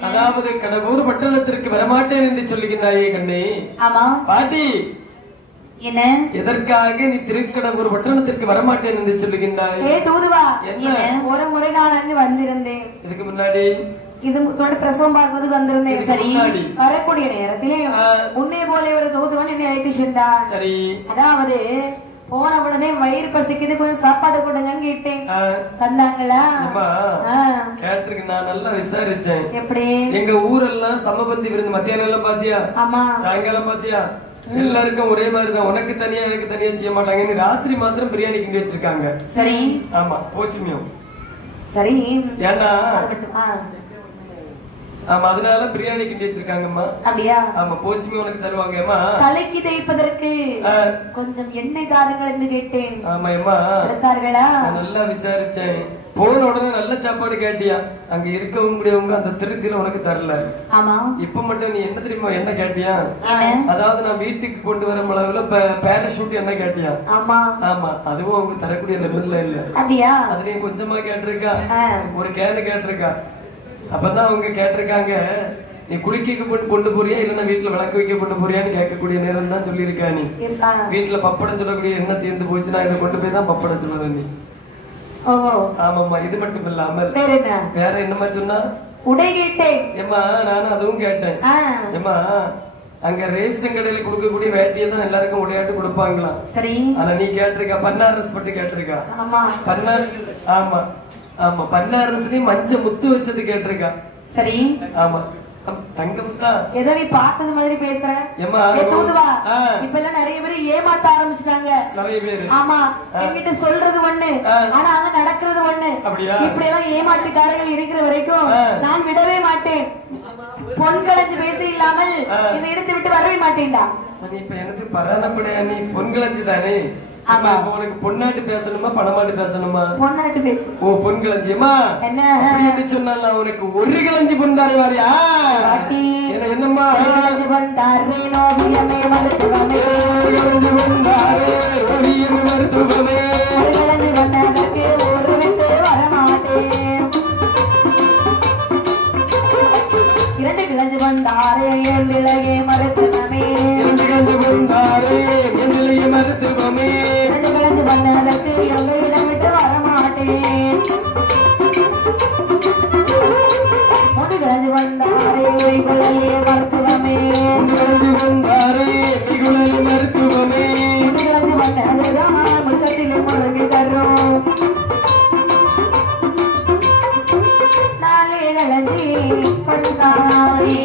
அதாவது கடவுர் பட்டணத்திற்கு வரமாட்டேன் என்று சொல்லுகின்றாயே கண்ணே. ஆமா பாட்டி, என்ன எதற்காக நீ திருக்கடவுர் பட்டணத்திற்கு வரமாட்டேன் என்று சொல்லுகின்றாய்? தூதுவா, ஒரு முறை நான் அங்கு வந்திருந்தேன். இதுக்கு முன்னாடி இது பிரசவம் பார்ப்பது வந்திருந்தேன். சரி, வரக்கூடிய நேரத்திலே உன்னை போல ஒரு தூதுவன் என்னை அழைத்து சென்றார். சரி, அதாவது போன உடனே வயிறு பசிக்குது, கொஞ்சம் சாப்பாடு கொடுங்கன்னு கேட்டேன். தந்தாங்களா? கேட்டிருக்கு. நான் நல்லா விசாரிச்சேன். எப்படி எங்க ஊரெல்லாம் சமபந்தி விருந்து மத்தியானம் எல்லாம் பாத்தியா? ஆமா. சாயங்காலம் பாத்தியா? எல்லாருக்கும் ஒரே மாதிரிதான். உனக்கு தனியா எனக்கு தனியா செய்ய மாட்டாங்க. ராத்திரி மாத்திரம் பிரியாணி கிண்டி வச்சிருக்காங்க. சரி. ஆமா, போச்சுமியும். சரி. ஏன்னா ஆமா, அதனால பிரியாணி கிண்டி வச்சிருக்காங்கம்மா. அப்படியா? ஆமா, போச்சுமே உனக்கு தருவாங்கம்மா. தலைக்கு தேய்ப்பதற்கு கொஞ்சம் எண்ணெய் தாருங்கள் என்று கேட்டேன். ஆமா அம்மா, கொடுத்தார்களா? நல்லா விசாரிச்சேன். போன உடனே நல்ல சாப்பாடு கேட்டியா? அங்க இருக்கவங்க அந்த திருக்குல உனக்கு தரல. ஆமா. இப்ப மட்டும் நீ என்ன தெரியுமா என்ன கேட்டியா? அதாவது நான் வீட்டுக்கு கொண்டு வர அளவுல பேராஷூட் என்ன கேட்டியா? ஆமா. ஆமா, அதுவும் அவங்க தரக்கூடிய லெவல்ல இல்ல. அப்படியா? அதுலயும் கொஞ்சமா கேட்டிருக்கா, ஒரு கேனு கேட்டிருக்கா. அப்பதான் அவங்க கேட்டிருக்காங்க, நீ குளிக்க கொண்டு போறியா இல்லன்னா வீட்டுல விளக்கு வைக்க கொண்டு போறியான்னு கேட்கக்கூடிய நேரம் தான் சொல்லியிருக்கா. நீ வீட்டுல பப்படம் சொல்லக்கூடிய எண்ணெய் தீர்ந்து போச்சு, நான் இதை கொண்டு போய் தான் பப்படம் சொல்லுவேன் நீ. ஆமாம்மா, இது மட்டும் இல்லாமல் வேற என்னமா சொன்னா? உடை கேட்டேன். ஏமா, நானும் அதுவும் கேட்டேன். ஏமா, அங்க ரேஷன் கடையில கொடுக்கக்கூடிய வேட்டியை தான் எல்லாருக்கும் உடையாட்டு கொடுப்பாங்களாம். சரி. ஆனா நீ கேட்டிருக்கா பன்னாரஸ் பட்டு கேட்டிருக்கா? ஆமா ஆமா, பன்னாரஸ்லயும் மஞ்ச முத்து வச்சது கேட்டிருக்கா. சரி. ஆமா, தங்கம் தான். ஏதோ நீ பார்த்தது மாதிரி பேசுற. தூதுவா, இப்ப எல்லாம் நிறைய பேர் ஏமாத்த ஆரம்பிச்சிட்டாங்க. நிறைய பேர். ஆமா, என்கிட்ட சொல்றது ஒண்ணு, ஆனா அவங்க நடக்கிறது ஒண்ணு. இப்படி எல்லாம் ஏமாற்றுக்காரர்கள் இருக்கிற வரைக்கும் நான் விடவே மாட்டேன். பொன்களஞ்சு பேச இல்லாமல் இதை எடுத்து விட்டு வரவே மாட்டேன்டா. இப்ப எனக்கு பராமப்படையா? நீ பொன்களஞ்சு தானே? உனக்கு பொன்னாட்டு பேசணுமா பணமாட்டு பேசணுமா? பொன்னாட்டு பேசு. ஓ, பொன்களஞ்சியமா? என்ன சொன்னால உனக்கு ஒரு கிளஞ்சி பொன்தாரே வாரியா? என்னம்மா பொன்தாரே நோபியமே மருத்துவமே, கிளஞ்சி பொன்தாரே நோபியமே மருத்துவமே, கிளஞ்சி பொன்னாதற்கு ஒரு விட்டு வரமாட்டேன். இரண்டு கிளஞ்சி பொன்தாரே என் விலகே மருத்துவமே, இரண்டு கிளஞ்சி பொன்தாரே என் விலகே மருத்துவமே, பண்ணதற்கு எங்களிடம் விட்டு வரமாட்டேன். முடுகலஞ்சு வந்தாரே குழலே மருத்துவமே, முடுகலஞ்சு வந்தாரே குழலே மருத்துவமே, முடுகலஞ்சு வந்ததுதான் முச்சத்திலே முழுகி தரும். நாளே கலஞ்சி கொண்டாரே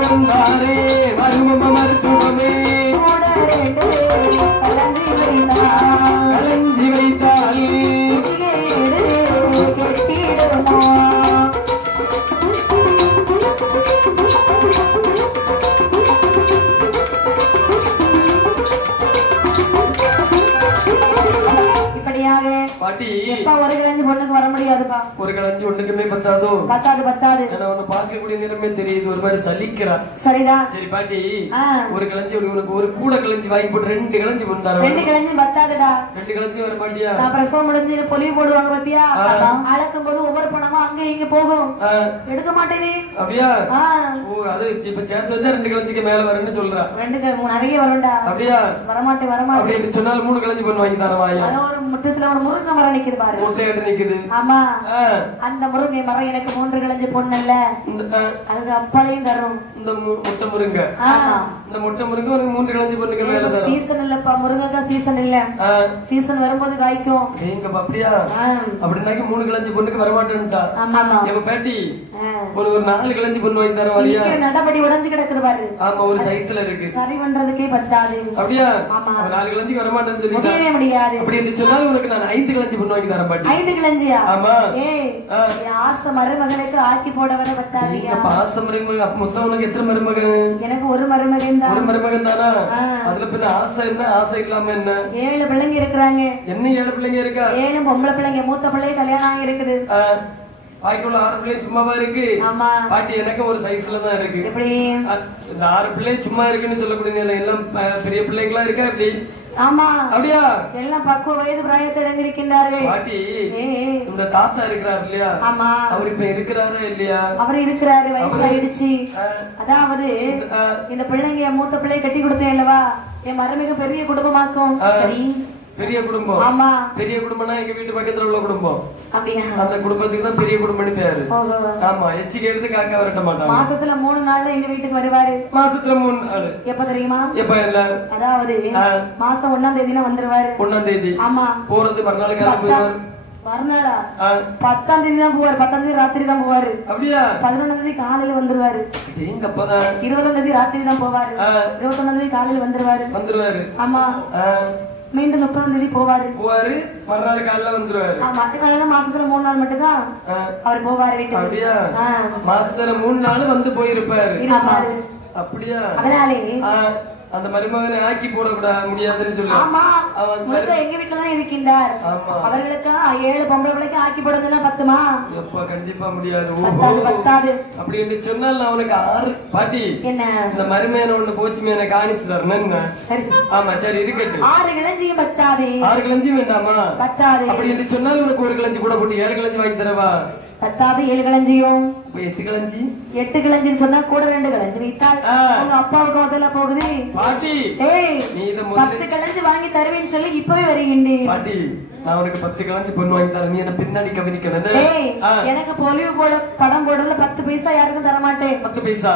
கொண்டாரே வருமம்மா ஒரு களஞ்சி ஒண்ணுக்குமே பத்தாதோ? பத்தாது. உன்னை பார்க்கக்கூடிய நேரமே தெரியுது, ஒரு மாதிரி சலிக்கிறா. சரிதான். சரி பாட்டி, ஒரு களஞ்சி உனக்கு ஒரு கூட களஞ்சி வாங்கி போட்டு 2 களஞ்சி பண்ணாரு. 2 களஞ்சி பத்தாதுடா. 2 களஞ்சி வர மாட்டியா? நான் பிரசவம் முடிஞ்சு பொலிவு போடுவாங்க பாத்தியா, அளக்கும் போது ஒவ்வொரு பணமா அங்க இங்க போகும், எடுக்க மாட்டேனே. அப்படியா? ஓ, அது இப்ப சேர்த்து வச்சா 2 களஞ்சிக்கு மேல வரும்னு சொல்றா. 2 நிறைய வரும்டா. அப்படியா? வரமாட்டேன். அப்படி சொன்னால் 3 களஞ்சி பண்ணு வாங்கி தரவா? ஒரு முற்றத்துல ஒரு முருங்கை மரம் நிக்குது பாரு. முட்டையிட்டு நிக்குது. ஆமா, அந்த முருங்கை மரம் எனக்கு 3 களஞ்சி பொண்ணல்ல, அதுக்கு அப்பாலையும் தரும். இந்த முட்டை முருங்கை, இந்த முட்டை முருங்கை ஒரு 3 களஞ்சி பொண்ணுக்கு மேல தரும். சீசன் இல்லப்பா, முருங்கைக்காய் சீசன் இல்ல. சீசன் வரும்போது காய்க்கும். எங்க அப்படியா? அப்படின்னாக்கி 3 களஞ்சி பொண்ணுக்கு வரமாட்டேன்ட்டா. எங்க பேட்டி ஒரு 4 களஞ்சி பொண்ணு வாங்கி தர வரியா? நடபடி உடைஞ்சு கிடக்குது பாரு. ஆமா, ஒரு சைஸ்ல இருக்கு, சரி பண்றதுக்கே பத்தாது. அப்படியா? 4 களஞ்சி வரமாட்டேன்னு சொல்லி முடியாது. அப்படி என்று சொன்னால் உனக்கு நான் 5 களஞ்சி பொண்ணு வாங்கி தரேன் பாட்டி. 5 களஞ்சியா? ஆமா. ஏய், ஆசை மருமகனுக்கு ஆக்கி போட வர பத்தாதியா? ஆசை மருமகன். அப்ப மொத்தம் உனக்கு எத்தனை மருமகன்? எனக்கு ஒரு மருமகன் தான். ஒரு மருமகன் தானா? அதுல பின்ன ஆசை என்ன, ஆசை இல்லாம என்ன? 7 பிள்ளைங்க இருக்கிறாங்க. என்ன 7 பிள்ளைங்க இருக்கா? 7 பொம்பளை பிள்ளைங்க. மூத்த பிள்ளை கல்யாணம் ஆகி இருக்குது. பாக்கியுள்ள 6 பிள்ளை சும்மாவா இருக்கு? ஆமா பாட்டி, எனக்கு ஒரு சைஸ்ல தான் இருக்கு. எப்படி இந்த 6 பிள்ளை சும்மா இருக்குன்னு சொல்லக்கூடிய எல்லாம் பெரிய பிள்ளைங்களா இருக்கா? எப்படி? ஆமா. அப்படியா? எல்லாம் பக்குவ வயது பிராயத்தை அடைந்திருக்கின்றார்கள் பாட்டி. இந்த தாத்தா இருக்கிறார் இல்லையா? ஆமா. அவர் இப்ப இருக்கிறாரா இல்லையா? அவர் இருக்கிறாரு, வயசாயிடுச்சு. அதாவது இந்த பிள்ளைங்க மூத்த பிள்ளை கட்டி கொடுத்தேன் அல்லவா, என் மருமக பெரிய குடும்பமாக்கும். சரி, பெரிய குடும்பம். ஆமா, பெரிய குடும்பம்னா எங்க வீட்டு பக்கத்துல உள்ள குடும்பம். அப்படியா? அந்த குடும்பத்துக்கு தான் பெரிய குடும்பம்னு பேரு. ஆமா, எச்சிக்கு எடுத்து காக்கா வரட்ட மாட்டாங்க. மாசத்துல 3 நாள்ல எங்க வீட்டுக்கு வருவாரு. மாசத்துல 3 நாள். எப்ப தெரியுமா? எப்ப இல்ல, அதாவது மாசம் 1ஆம் தேதினா வந்துருவாரு. 1ஆம் தேதி? ஆமா. போறது மறுநாள் கிளம்பி போவாரு. மறுநாளா? 10ஆம் தேதி தான் போவாரு. 10ஆம் தேதி ராத்திரி தான் போவாரு. அப்படியா? 11ஆம் தேதி காலையில வந்துருவாரு. எங்க அப்பா? 20ஆம் தேதி ராத்திரி தான் போவாரு. 21ஆம் தேதி காலையில வந்துருவாரு. ஆமா. மீண்டும் 30ஆம் தேதி போவாரு. மறுநாள் காலையில வந்துருவாரு. மத்த காலையில மாசத்துல 3 நாள் மட்டும் தான் அவர் போவாரு வீட்டுக்கு. அப்படியா? மாசத்துல 3 நாள் வந்து போயிருப்பாரு. அப்படியா? அதனாலே அந்த மருமகனை ஆக்கி போட முடியாதுன்னு சொல்லி. ஆமா, முழுக்க எங்க வீட்டுல தான் இருக்கின்றார். அவர்களுக்கு 7 பொம்பளை பிள்ளைக்கு ஆக்கி போடுறதுன்னா பத்துமா? எப்ப கண்டிப்பா முடியாது. பத்தாது. அப்படி என்று சொன்னால் நான் உனக்கு 6 பாட்டி என்ன இந்த மருமகனை ஒண்ணு போச்சுமே எனக்கு காணிச்சு தரணும். ஆமா சரி இருக்கட்டும். 6 கிளஞ்சியும் பத்தாது. 6 கிளஞ்சியும் வேண்டாமா? பத்தாது. அப்படி என்று சொன்னால் உனக்கு ஒரு கிளஞ்சி கூட போட்டு 7 கிளஞ்சி வாங்கி தரவா? பத்தாவது 7 கிளஞ்சியும் 8 கிளஞ்சி. 8 கிளஞ்சின்னு சொன்னா கூட 2 கிளஞ்சி வைத்தால் உங்க அப்பாவுக்கு முதல்ல போகுது பாட்டி. ஏய், நீ இத 10 கிளஞ்சி வாங்கி தருவேன்னு சொல்லி இப்பவே வருகின்றேன் பாட்டி. நான் உனக்கு 10 கிளஞ்சி பொண்ணு வாங்கி தரேன், நீ என்ன பின்னாடி கவனிக்கணும். ஏய், எனக்கு பொலிவு போட படம் போடல 10 பைசா யாருக்கும் தர மாட்டேன். 10 பைசா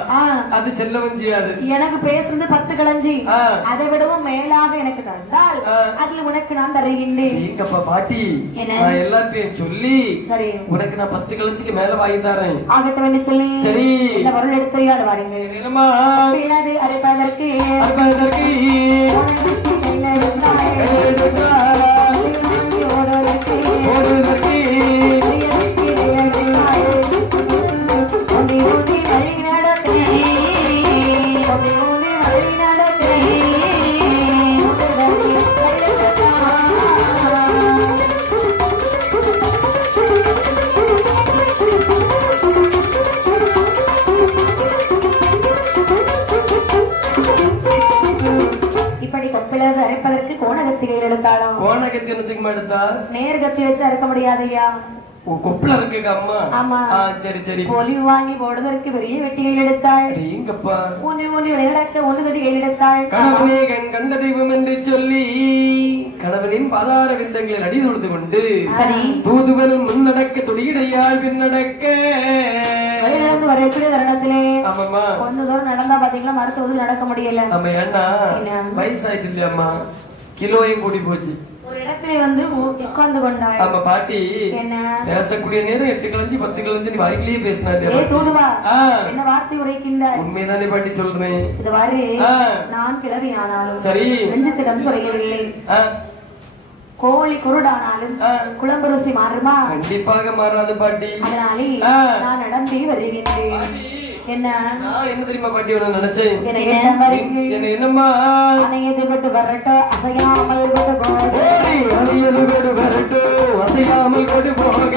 அது செல்லவும் செய்யாது. எனக்கு பேசுறது 10 கிளஞ்சி, அதை விடவும் மேலாக எனக்கு தந்தால் அதுல உனக்கு நான் தருகின்றேன். எங்கப்பா பாட்டி, நான் எல்லாத்தையும் சொல்லி சரி உனக்கு நான் 10 கிளஞ்சிக்கு மேல வாங்கி தரேன். ஆகட்டும் என்று சொல்லி சரி இந்த பொருள் எடுத்து யார் வாருங்க. என்னமா பின்னாடி அரைப்பதற்கு அரைப்பதற்கு கோணகத்திகள் எடுத்தாலும் கோணகத்தி என்னத்துக்கு எடுத்தா நேர்கத்தி வச்சு அறுக்க முடியாதையா. கொப்பள இருக்கு அம்மா. ஆமா சரி சரி. பொலிவு வாங்கி போடுவதற்கு பெரிய வெட்டிகள் எடுத்தாள். எங்கப்பா ஊன்றி விளையாடக்க 1 தடிகள் எடுத்தாள். கணவனே கண்ட தெய்வம் என்று சொல்லி கடவுளின் பாதார விந்தங்களில் அடி தொடுத்து கொண்டு சரி தூதுவனும் முன்னடக்க தொடியிடையாள் பின்னடக்க வழிநடந்து வரக்கூடிய தருணத்திலே ஆமாம்மா கொஞ்ச தூரம் நடந்தா பாத்தீங்களா மருத்துவத்துக்கு நடக்க முடியல. ஆமா ஏன்னா வயசாயிட்டு இல்லையாம்மா, கிலோயும் கூடி போச்சு. ஒரு இடத்துல வந்து உட்கார்ந்து கொண்டாள். ஆமா பாட்டி, என்ன பேசக்கூடிய நேரம் 8 கிளஞ்சி 10 கிளஞ்சி நீ வாய்க்கிலேயே பேசினாரு. ஏ தூதுவா, என்ன வார்த்தை உரைக்கின்றாய்? உண்மைதானே பாட்டி சொல்றேன். இது வாரு, நான் கிளவி ஆனாலும் சரி நெஞ்சத்திடம் குறையவில்லை. கோழி குருடானாலும் குழம்பு ருசி மாறுமா? கண்டிப்பாக மாறாது பாட்டி. அதனாலே நான் நடந்தே வருகின்றேன். என்ன என்ன தெரியுமா பாட்டி நினைச்சேன்? என்னம்மா அணையது கொண்டு வரட்டும் அசையாமல் கொண்டு போக, அணையது கொண்டு வரட்டும் அசையாமல் கொண்டு போக,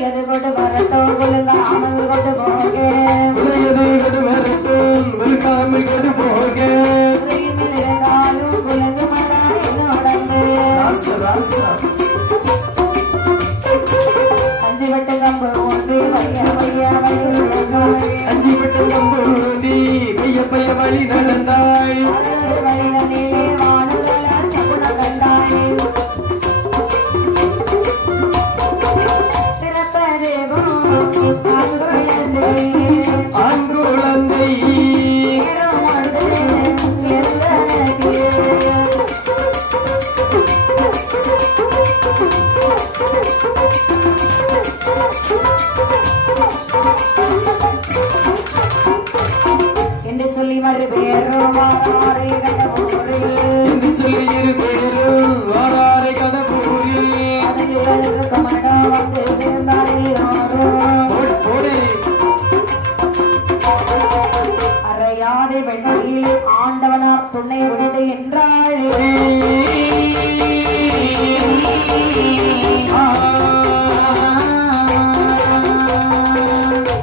உடையது கொண்டு வரட்டும் குலுங்காமல் கொண்டு போக உடையது கொண்டு வரட்டும் குலுங்காமல் கொண்டு போக இருந்தாலும் குலுங்கு மரா என்னோடந்து ராசா ராசா அஞ்சு வட்டு கம்பு ஒன்று வைய வைய அஞ்சு வட்டு கம்பு நீ பைய பைய வழி நடந்தாய் வழியிலே வானுதல சகுன கண்டாய் பிறப்பதேவோ ஆண் குழந்தை என்று சொல்லி மறு பேரும் வாராரை கடவுளே என்று சொல்லி இரு பேரும் வாராரை கடவுளில் அதுக்கு கமடா வந்து சேர்ந்தார்கள் யாரும் போடே அறையாதை வெண்ணில் ஆண்டவனார் துணை விடு என்றாளே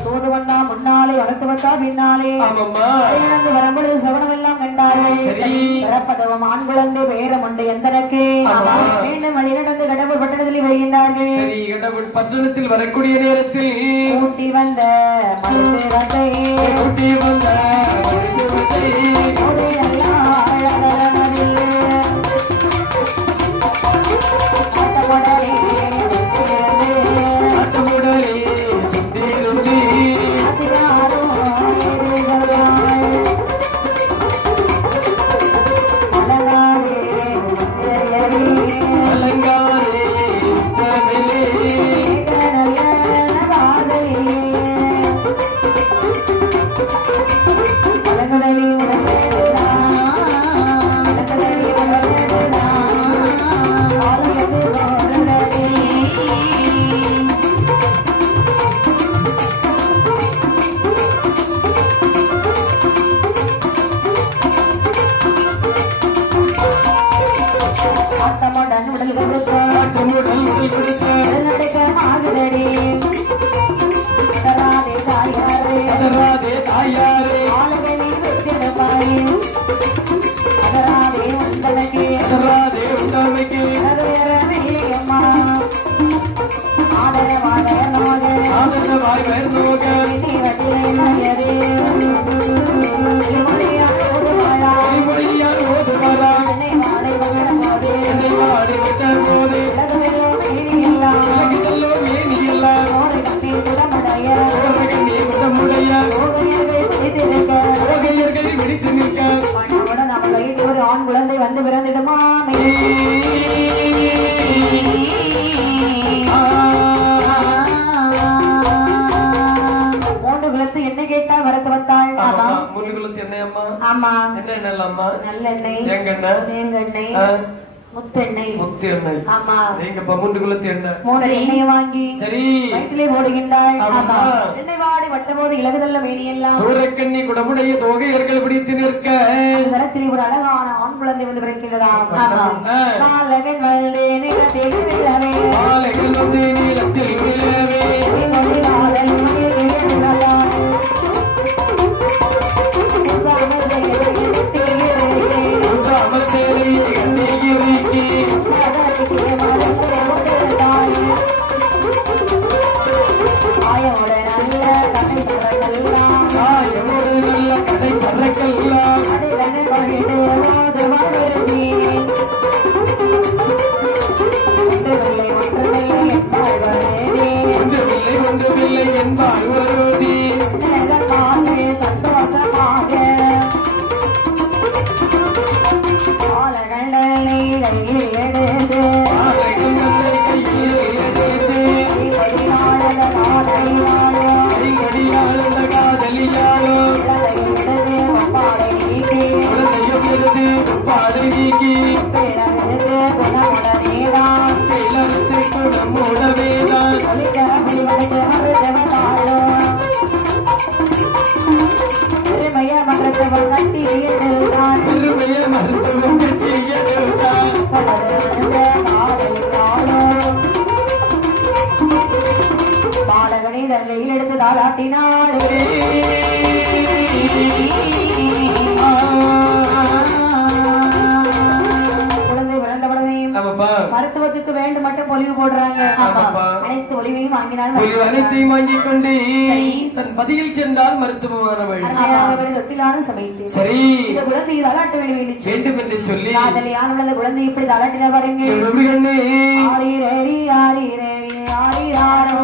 தூது வந்தா முன்னாலே வளர்த்து வந்தா பின்னாலே ஆமாம்மா இழந்து வரும்பொழுது சவனமெல்லாம் கண்டார்கள் சரி. பிறப்பதவம் ஆண் குழந்தை பேரம் உண்டு எந்தனக்கு ஆமா. மீண்டும் வழி நடந்து கடவுள் பட்டணத்தில் வருகின்றார்கள் சரி கடவுள் பட்டணத்தில் வரக்கூடிய நேரத்தில் கூட்டி வந்த மருத்துவத்தை ஊட்டி வந்த மருத்துவத்தை ஆட்டமுடலே சிந்திருந்து அலங்காரே தமிழே ஆட்டமுடல் உடல் கொடுத்த அதராதே தாயாரே அதராதே உண்டாமைக்கு ஆனந்தமாய் வயர்ந்தோக கைமொழியால் ஓதுவாரா என்னை வாடி விட்ட போது உலகிதல்லோ மேனி எல்லாம் சோழகண்ணே உடமுடைய ஓகையர்களை விழித்து நிற்க ஆண் குழந்தை வந்து பிறந்திடுமாமே மூன்று குலத்து என்ன கேட்டால் வரத்து வந்தாள் முருகுலத்து எண்ணெயம்மா ஆமா என்ன எண்ணெய்லாம்மா நல்லெண்ணெய் தேங்கெண்ணெய் தேங்கெண்ணெய் முத்தெண்ணெய் முத்து எண்ணெய் ஆமா நீங்க மூன்று குலத்து எண்ணெய் மூணு எண்ணெயை வாங்கி சரி வயிற்றிலே போடுகின்றாள் ஆமா. எண்ணெய் வாடி வட்ட போது இலகுதல்ல மேனியெல்லாம் சூரக்கண்ணி குடமுடைய தோகையர்கள் பிடித்து நிற்க தரத்தில் ஒரு அழகான ஆண் குழந்தை வந்து பிறக்கிறதாம் ஆ. காலகன் வல்லே நிறத்தில் விழவே மாலைகள் வந்து நீளத்தில் விழவே சாமத்தேரியை கண்ணீரிக்கி தாயோடு நல்ல கடை சரக்கெல்லாம் அவனை தங்கையில் எடுத்து தாளாட்டினாள். குழந்தை விளந்தவுடனே மருத்துவத்துக்கு வேண்டும் மட்டும் பொலிவு போடுறாங்க. அனைத்து ஒளிவையும் வாங்கினாலும் அனைத்தையும் வாங்கிக் கொண்டு தன் பதியில் சென்றால் மருத்துவமானவள் தொட்டிலான சமைத்து சரி இந்த குழந்தையை தாளாட்ட வேண்டும் என்று சொல்லி யாருள்ள குழந்தை இப்படி தாளாட்டினா பாருங்க. ஆரிரேரி ஆரிரேரி ஆரிராரோ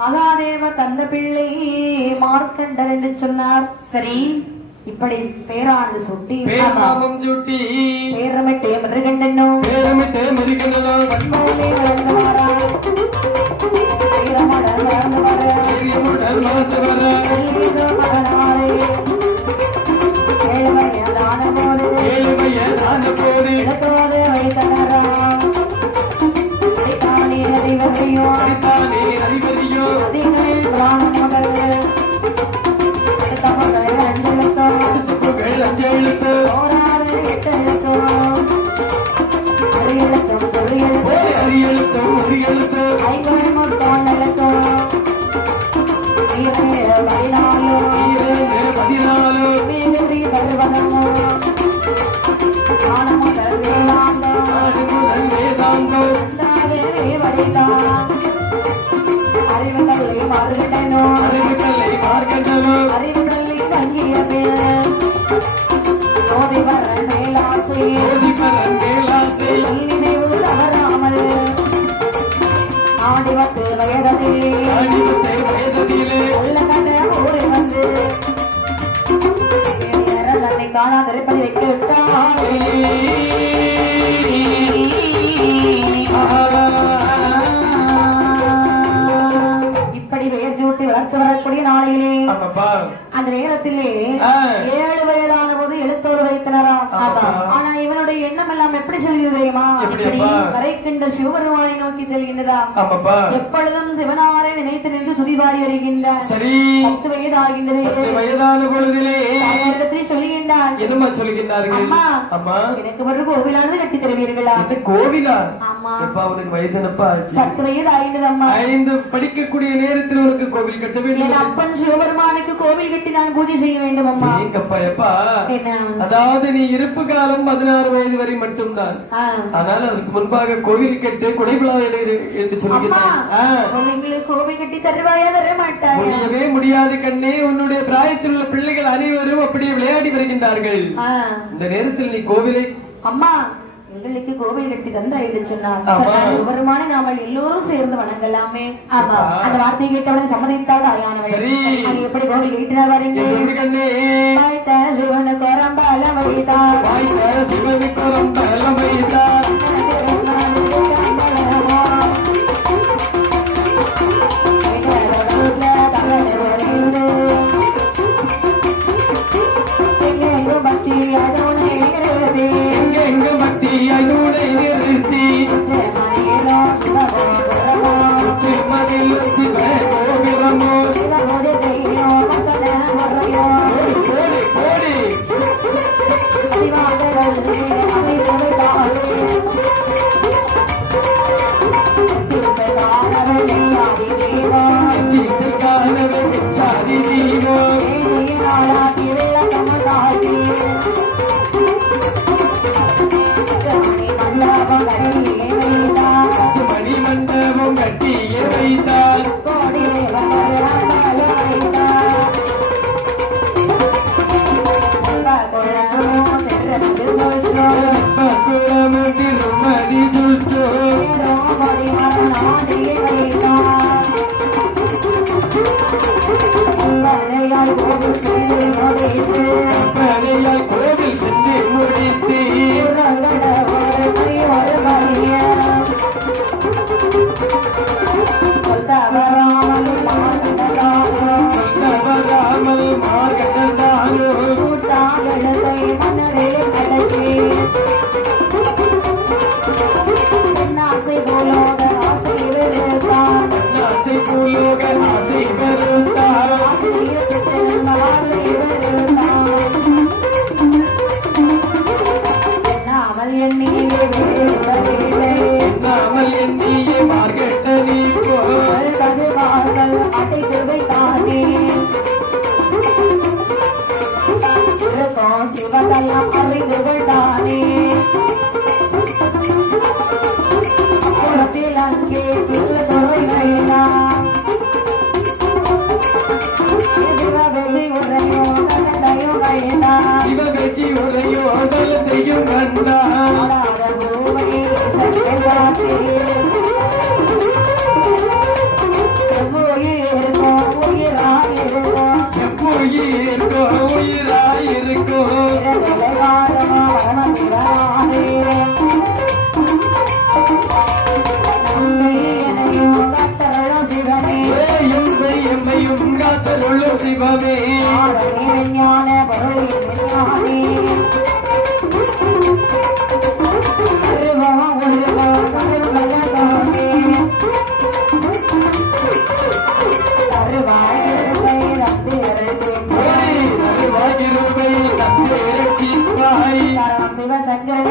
மகாதேவர் தந்த பிள்ளை மார்க்கண்டர் என்று சொன்னார். சரி இப்படி பேராண்டு சுட்டி பேராமம் சுட்டி பேரமிட்டே மருகண்டனோ பேரமிட்டே மருகண்டனோ வன்மோலே வளர்ந்தவாரா பேரமடர் வளர்ந்தவாரா பேரமடர் வளர்ந்தவாரா ஏழோ மகனாரே ஏழுமையதான போது இடத்தோடு வைத்தனரா தானே அறிவதையோ அதிகள் பிராணம் மகள் தமிழ் அஞ்செழுத்தோ ஓராறு எட்டு எழுத்தோ அரியெழுத்தும் ஐம்பது மொத்தம் எழுத்தோ 14 மேகரி பருவதமோ ஆனமுதல் வேதாந்தோ வடிதான் அறிவுகளை மாறுகிட்டனோ அறிவுகளை தங்கிய பேர் ஓதிவரன் மேலாசை நினைவு தவறாமல் ஆடிவத்து வயதத்திலே நல்ல கண்ட ஊரில் வந்து தன்னை காணாதிருப்பதை வைத்து விட்டார். இப்படி பெயர் சூட்டி வளர்த்து வரக்கூடிய நாளிலே அந்த நேரத்திலே 7 வயதான போது எழுத்தோடு வைத்தனராம். ஆனா இவனுடைய எண்ணம் எல்லாம் எப்படி செல்கிறது தெரியுமா? வரைக்கின்ற சிவபெருமானை நோக்கி செல்கின்றதா? எப்பொழுதும் சிவனாரை நினைத்து நின்று துதிபாடி வருகின்றார். சரி, 10 வயது ஆகின்றது. 10 வயதான பொழுதிலே சொல்லுகின்றார். என்னமா சொல்லுகின்றார்கள்? அம்மா, அம்மா, எனக்கு ஒரு கோவிலானது கட்டி தருவீர்களா? கோவிலா? ஆமா. எப்ப அவனுக்கு வயது என்னப்பா ஆச்சு? 10 வயது ஆகின்றது அம்மா. 5 படிக்கக்கூடிய நேரத்தில் உனக்கு கோவில் கட்ட வேண்டும். என் அப்பன் சிவபெருமானுக்கு கோவில் கட்டி நான் பூஜை செய்ய வேண்டும் அம்மா. நீங்கப்பா எப்பா? அதாவது நீ இருப்பு காலம் 16 வயது வரை மட்டும்தான். ஆனால் அதுக்கு முன்பாக கோவில் கட்டு குடைவிழா என்று சொல்லுகிறார். உங்களுக்கு கோவில் கட்டி தருவாயா? தர மாட்டாயா? முடியவே முடியாது கண்ணே. உன்னுடைய பிராயத்தில் உள்ள பிள்ளைகள் அனைவரும் அப்படியே விளையாடி வருகின்றார்கள். இந்த நேரத்தில் நீ கோவிலை அம்மா எங்களுக்கு கோவில் கட்டி தந்தா என்று சொன்னார். சிவபெருமானை நாமல் எல்லோரும் சேர்ந்து வணங்கலாமே. ஆமா, அந்த வார்த்தையை கேட்டவனை சம்மதித்தாள் ஆயானவள். சரி, எப்படி கோவில் கட்டினார் பாருங்க. சிவனுக்கு ரம்பால வைத்தார். சிவனுக்கு ரம்பால வைத்தார்.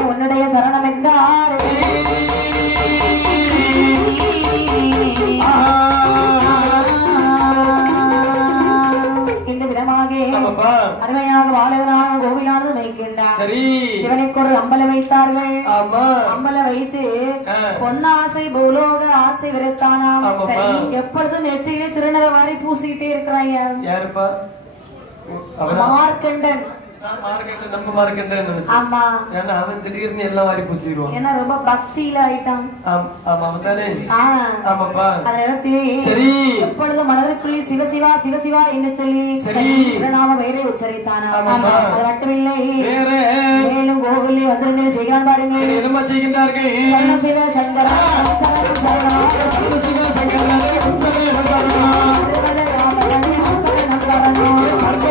உன்னுடைய சரணம் என்றார். இந்த விதமாக அருமையாக வாழவனாக கோவிலானது வைக்கின்றார். சிவனுக்கு ஒரு அம்பலம் வைத்தார்கள். அம்பலம் வைத்து பொன்னாசை பூலோக ஆசை விரத்தானாம். எப்பொழுதும் நெற்றியிலே திருநரவாரி பூசிக்கிட்டே இருக்கிறாங்க. மார்க்கண்டன் அவன் திடீர்னு எல்லாம் வாரி பூசிடுவான். ஏன்னா ரொம்ப பக்தியில ஆயிட்டான். எப்பொழுது மனதிற்குள்ளே சிவசிவா சிவசிவா என்று சொல்லி நாம வேற உச்சரித்தானா. அது மட்டுமில்லை, மேலும் கோவிலே வந்து செய்கிறான் பாருங்க. என்னமா செய்கின்றார்கள்? சிவ சங்கரா சிவ சங்கரா சர்வ